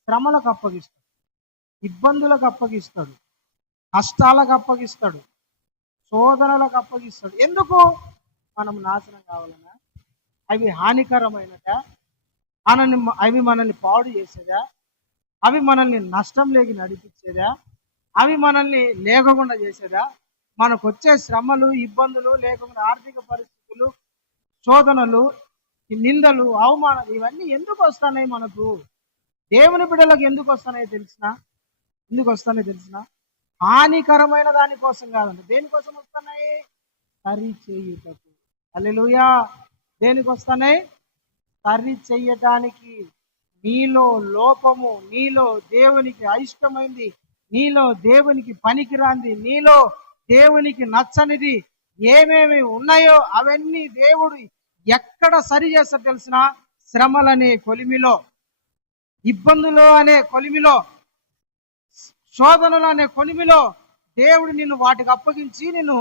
శ్రమలకు అప్పగిస్తాడు, ఇబ్బందులకు అప్పగిస్తాడు, కష్టాలకు అప్పగిస్తాడు, శోధనలకు అప్పగిస్తాడు. ఎందుకు? మనం నాశనం కావాలన్నా, అవి హానికరమైనట, అవి మనల్ని పాడు చేసేదా, అవి మనల్ని నష్టం లేకి నడిపించేదా, అవి మనల్ని లేకుండా చేసేదా, మనకు వచ్చే శ్రమలు, ఇబ్బందులు, లేకుండా ఆర్థిక పరిస్థితులు, శోధనలు, నిందలు, అవమానాలు ఇవన్నీ ఎందుకు వస్తున్నాయి మనకు? దేవుని బిడ్డలకు ఎందుకు వస్తున్నాయో తెలిసిన హానికరమైన దానికోసం కాదండి. దేనికోసం వస్తున్నాయి? సరి చేయుటకు. హల్లెలూయా. దేనికి వస్తున్నాయి? సరి చెయ్యటానికి. నీలో లోపము, నీలో దేవునికి అయిష్టమైంది, నీలో దేవునికి పనికిరాంది, నీలో దేవునికి నచ్చనిది ఏమేమి ఉన్నాయో అవన్నీ దేవుడు ఎక్కడ సరి చేస్తాడు తెలిసిన? శ్రమలనే కొలిమిలో, ఇబ్బందులు అనే కొలిమిలో, శోధనలు అనే కొలిమిలో దేవుడు నిన్ను వాటికి అప్పగించి నిన్ను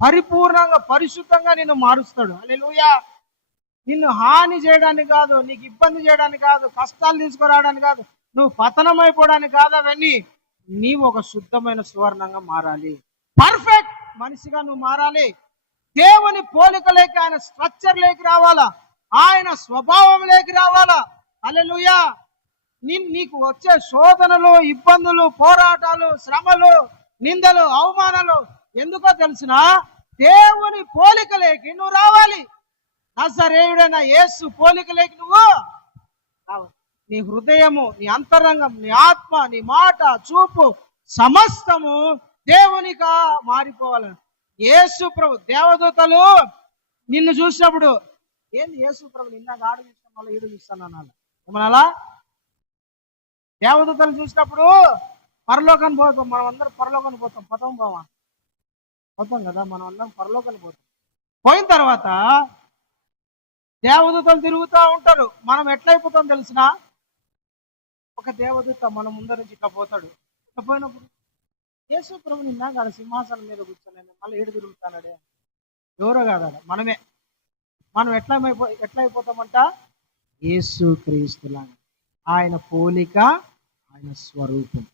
పరిపూర్ణంగా, పరిశుద్ధంగా నిన్ను మారుస్తాడు. హల్లెలూయా. నిన్ను హాని చేయడానికి కాదు, నీకు ఇబ్బంది చేయడానికి కాదు, కష్టాలు తీసుకురావడానికి కాదు, నువ్వు పతనమైపోవడానికి కాదు. అవన్నీ నీవు ఒక శుద్ధమైన సువర్ణంగా మారాలి, పర్ఫెక్ట్ మనిషిగా నువ్వు మారాలి. దేవుని పోలికలేకి, ఆయన స్ట్రక్చర్ లేకి రావాలా, ఆయన స్వభావం లేకి రావాలా. హల్లెలూయా. నీకు వచ్చే శోధనలు, ఇబ్బందులు, పోరాటాలు, శ్రమలు, నిందలు, అవమానాలు ఎందుకో తెలిసిన? దేవుని పోలికలేకి నువ్వు రావాలి. నజరేయుడైన యేసు పోలికలేకి నువ్వు రావాలి. నీ హృదయము, నీ అంతరంగం, నీ ఆత్మ, నీ మాట, చూపు సమస్తము దేవునిగా మారిపోవాలని. యేసు ప్రభు, దేవదూతలు నిన్ను చూసినప్పుడు ఏంది యేసు ప్రభు నిన్న గాడు చూసిన మళ్ళీ ఈడు చూస్తాను అనాలి. ఏమనాలా? దేవదూతలు చూసినప్పుడు పరలోకాన్ని పోతాం, మనం అందరం పరలోకాన్ని పోతాం. పోతాం కదా, మనం అందరం పరలోకాన్ని పోతాం. పోయిన తర్వాత దేవదూతలు తిరుగుతూ ఉంటారు. మనం ఎట్లయిపోతాం తెలిసిన? ఒక దేవదూత మన ముందర నుంచి ఇట్లా పోతాడు. ఇట్లా పోయినప్పుడు యేసు ప్రభు నిన్న గాడ సింహాసనం మీద కూర్చొని మళ్ళీ ఏడు తిరుగుతాడే, ఎవరో కాదా, మనమే. మనం ఎట్లయిపోతామంట? యేసు క్రీస్తులాగా, ఆయన పోలిక, ఆయన స్వరూపం.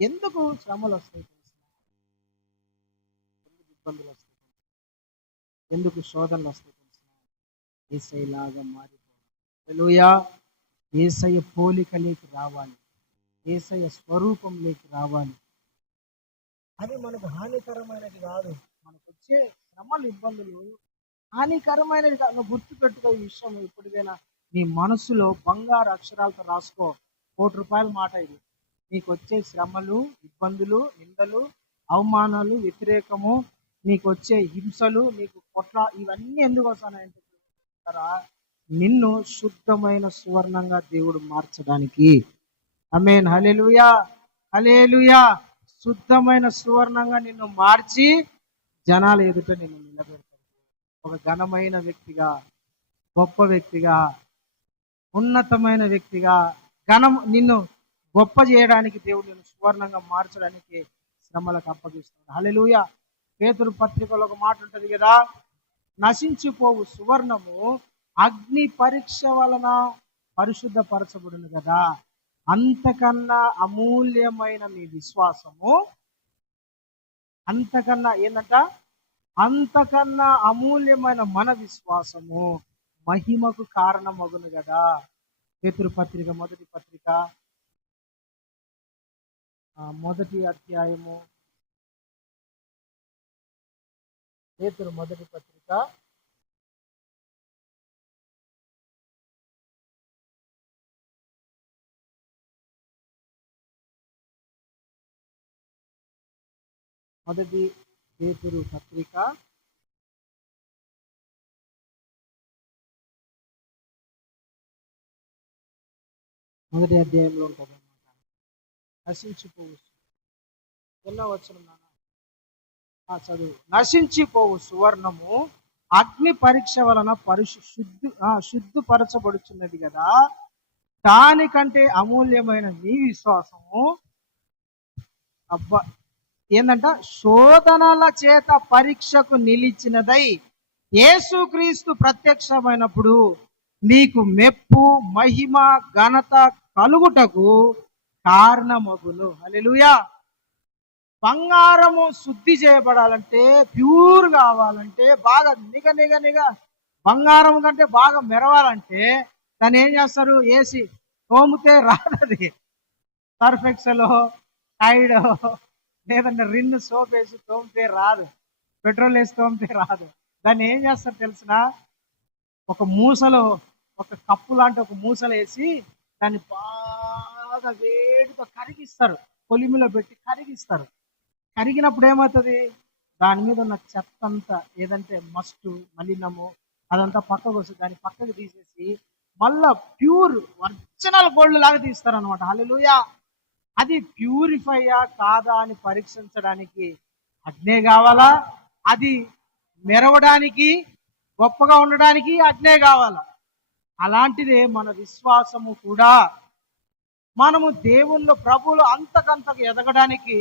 ఎందుకు శ్రమలు వస్తాయి తెలిసిన? ఎందుకు ఇబ్బందులు వస్తాయి? ఎందుకు శోధనలు వస్తాయి తెలిసిన? యేసయ్యలాగా మారిపోవాలి. హల్లెలూయా. యేసయ్య పోలికలేకి రావాలి. యేసయ్య స్వరూపంలోకి రావాలి. అది మనకు హానికరమైనది కాదు. మనకు వచ్చే శ్రమలు, ఇబ్బందులు హానికరమైనది కాదు. నువ్వు గుర్తుపెట్టుకో ఈ విషయం. ఇప్పటికైనా నీ మనసులో బంగారు అక్షరాలతో రాసుకో. ₹1,00,00,000 మాట ఇది. నీకు వచ్చే శ్రమలు, ఇబ్బందులు, నిందలు, అవమానాలు, వ్యతిరేకము, నీకు వచ్చే హింసలు, నీకు ఇవన్నీ ఎందుకు వస్తాయంటే నిన్ను శుద్ధమైన సువర్ణంగా దేవుడు మార్చడానికి. ఆమేన్. హల్లెలూయా, హల్లెలూయా. శుద్ధమైన సువర్ణంగా నిన్ను మార్చి జనాల ఎదుట నిన్ను నిలబెడతాడు. ఒక ఘనమైన వ్యక్తిగా, గొప్ప వ్యక్తిగా, ఉన్నతమైన వ్యక్తిగా, నిన్ను గొప్ప చేయడానికి దేవుడు నిన్ను సువర్ణంగా మార్చడానికి శ్రమలకు అప్పగిస్తాడు. హల్లెలూయా. పేతురు పత్రికలో ఒక మాట ఉంటుంది కదా, నశించిపోవు సువర్ణము అగ్ని పరీక్ష వలన పరిశుద్ధపరచబడును కదా, అంతకన్నా అమూల్యమైన మీ విశ్వాసము, అంతకన్నా అమూల్యమైన మన విశ్వాసము మహిమకు కారణమగును కదా. పేతురు పత్రిక మొదటి పత్రిక 1వ అధ్యాయము, పేతురు మొదటి పత్రిక 1 పేతురు పత్రిక 1వ అధ్యాయంలో ఉంటుంది అన్నమాట. నశించిపోవు ఎన్నో వచనం చదువు. నశించిపోవు సువర్ణము అగ్ని పరీక్ష వలన శుద్ధపరచబడుచున్నది కదా, దానికంటే అమూల్యమైన మీ విశ్వాసము ఏందంట, శోధనల చేత పరీక్షకు నిలిచినదై యేసుక్రీస్తు ప్రత్యక్షమైనప్పుడు నీకు మెప్పు, మహిమ, ఘనత కలుగుటకు కారణమగును. హల్లెలూయా. బంగారము శుద్ధి చేయబడాలంటే, ప్యూర్ కావాలంటే, బాగా నిగ బంగారం కంటే బాగా మెరవాలంటే దాన్ని ఏం చేస్తారు? వేసి తోమితే రాదది. సర్ఫ్ ఎక్సెల్, టైడ్, లేదంటే రిన్ సోప్ వేసి తోమితే రాదు. పెట్రోల్ వేసి తోమితే రాదు. దాన్ని ఏం చేస్తారు తెలిసిన? ఒక మూసలో, ఒక కప్పు లాంటి ఒక మూసలు వేసి దాన్ని బాగా వేడితో కరిగిస్తారు. పొలిమిలో పెట్టి కరిగిస్తారు. కరిగినప్పుడు ఏమవుతుంది? దాని మీద ఉన్న చెత్త అంతా, ఏదంటే మస్టు, మలినము, అదంతా పక్కకు వస్తుంది. దాన్ని పక్కకు తీసేసి మళ్ళా ప్యూర్ ఒరిజినల్ గోల్డ్ లాగా తీస్తారు అనమాట. హల్లెలూయా. అది ప్యూరిఫైయా కాదా అని పరీక్షించడానికి అగ్నే కావాలా? అది మెరవడానికి, గొప్పగా ఉండడానికి అగ్నే కావాలా? అలాంటిదే మన విశ్వాసము కూడా. మనము దేవుళ్ళు, ప్రభువులు అంతకంతకు ఎదగడానికి,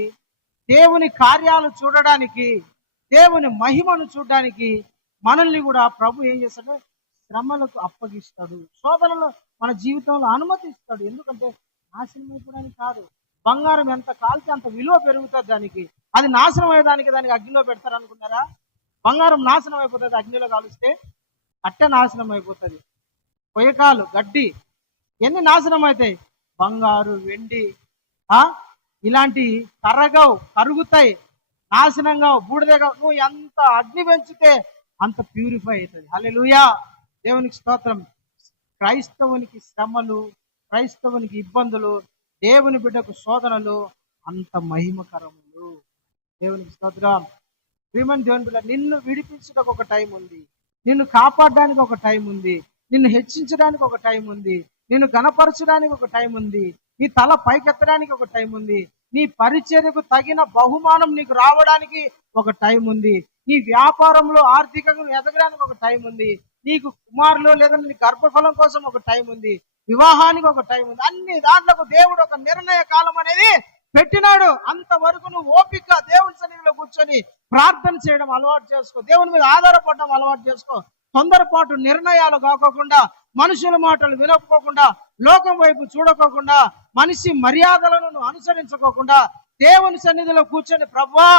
దేవుని కార్యాలు చూడడానికి, దేవుని మహిమను చూడడానికి మనల్ని కూడా ప్రభు ఏం చేస్తాడు? శ్రమలకు అప్పగిస్తాడు. శోధనలు మన జీవితంలో అనుమతిస్తాడు. ఎందుకంటే నాశనం అయిపోవడానికి కాదు. బంగారం ఎంత కాల్చి అంత విలువ పెరుగుతుంది దానికి. అది నాశనం అయ్యేదానికి దానికి అగ్నిలో పెడతారు అనుకున్నారా? బంగారం నాశనం అయిపోతుంది అగ్నిలో కాలుస్తే. అట్టే నాశనం అయిపోతుంది. పొయ్యకాలు, గడ్డి ఎన్ని నాశనం అవుతాయి. బంగారు, వెండి ఇలాంటి కరుగుతాయి, నాశనంగా, బూడిదగా. నువ్వు ఎంత అగ్ని పెంచితే అంత ప్యూరిఫై అవుతుంది. హల్లెలూయా. దేవునికి స్తోత్రం. క్రైస్తవునికి శ్రమలు, క్రైస్తవునికి ఇబ్బందులు, దేవుని బిడ్డకు శోధనలు అంత మహిమకరములు. దేవునికి స్తోత్రం. ప్రియమైన దేవుని బిడ్డ, నిన్ను విడిపించడానికి ఒక టైం ఉంది, నిన్ను కాపాడడానికి ఒక టైం ఉంది, నిన్ను హెచ్చించడానికి ఒక టైం ఉంది, నిన్ను గణపరచడానికి ఒక టైం ఉంది, నీ తల పైకెత్తడానికి ఒక టైం ఉంది, నీ పరిచర్యకు తగిన బహుమానం నీకు రావడానికి ఒక టైం ఉంది, నీ వ్యాపారంలో ఆర్థికంగా ఎదగడానికి ఒక టైం ఉంది, నీకు కుమారులు లేదా నీ గర్భఫలం కోసం ఒక టైం ఉంది, వివాహానికి ఒక టైం ఉంది. అన్ని దాంట్లకు దేవుడు ఒక నిర్ణయ కాలం అనేది పెట్టినాడు. అంతవరకు నువ్వు ఓపిక దేవుని సన్నిధిలో కూర్చొని ప్రార్థన చేయడం అలవాటు చేసుకో. దేవుని మీద ఆధారపడడం అలవాటు చేసుకో. తొందరపాటు నిర్ణయాలు కాకోకుండా, మనుషుల మాటలు వినకపోకుండా, లోకం వైపు చూడకోకుండా, మనిషి మర్యాదలను అనుసరించుకోకుండా దేవుని సన్నిధిలో కూర్చొని, ప్రభువా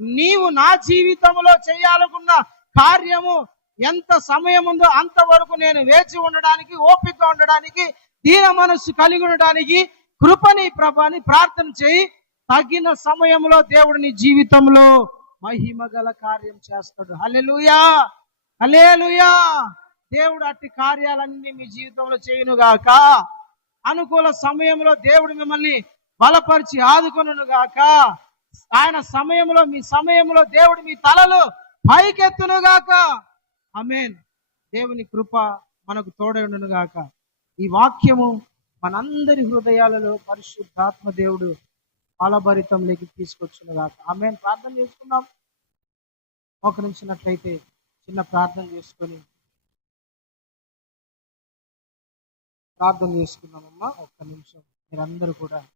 నీవు నా జీవితంలో చేయాలనుకున్న కార్యము ఎంత సమయం ఉందో అంతవరకు నేను వేచి ఉండడానికి, ఓపిక ఉండడానికి, దీన మనస్సు కలిగి ఉండడానికి, కృపని ప్రభాని ప్రార్థన చేయి. తగిన సమయంలో దేవుడు నీ జీవితంలో మహిమ గల కార్యం చేస్తాడు. హల్లెలూయా, హల్లెలూయా. దేవుడు అట్టి కార్యాలన్నీ మీ జీవితంలో చేయునుగాక. అనుకూల సమయంలో దేవుడు మిమ్మల్ని బలపరిచి ఆదుకొనును గాక. ఆయన సమయంలో, మీ సమయంలో దేవుడు మీ తలలు పైకెత్తును గాక. ఆమేన్. దేవుని కృప మనకు తోడైండును గాక. ఈ వాక్యము మనందరి హృదయాలలో పరిశుద్ధాత్మ దేవుడు ఫలభరితంలోకి తీసుకొచ్చును గాక. ఆమేన్. ప్రార్థన చేసుకుందాం. మోకరించినట్లయితే చిన్న ప్రార్థన చేసుకొని ప్రార్థన చేసుకుందామమ్మా. ఒక్క నిమిషం మీరందరూ కూడా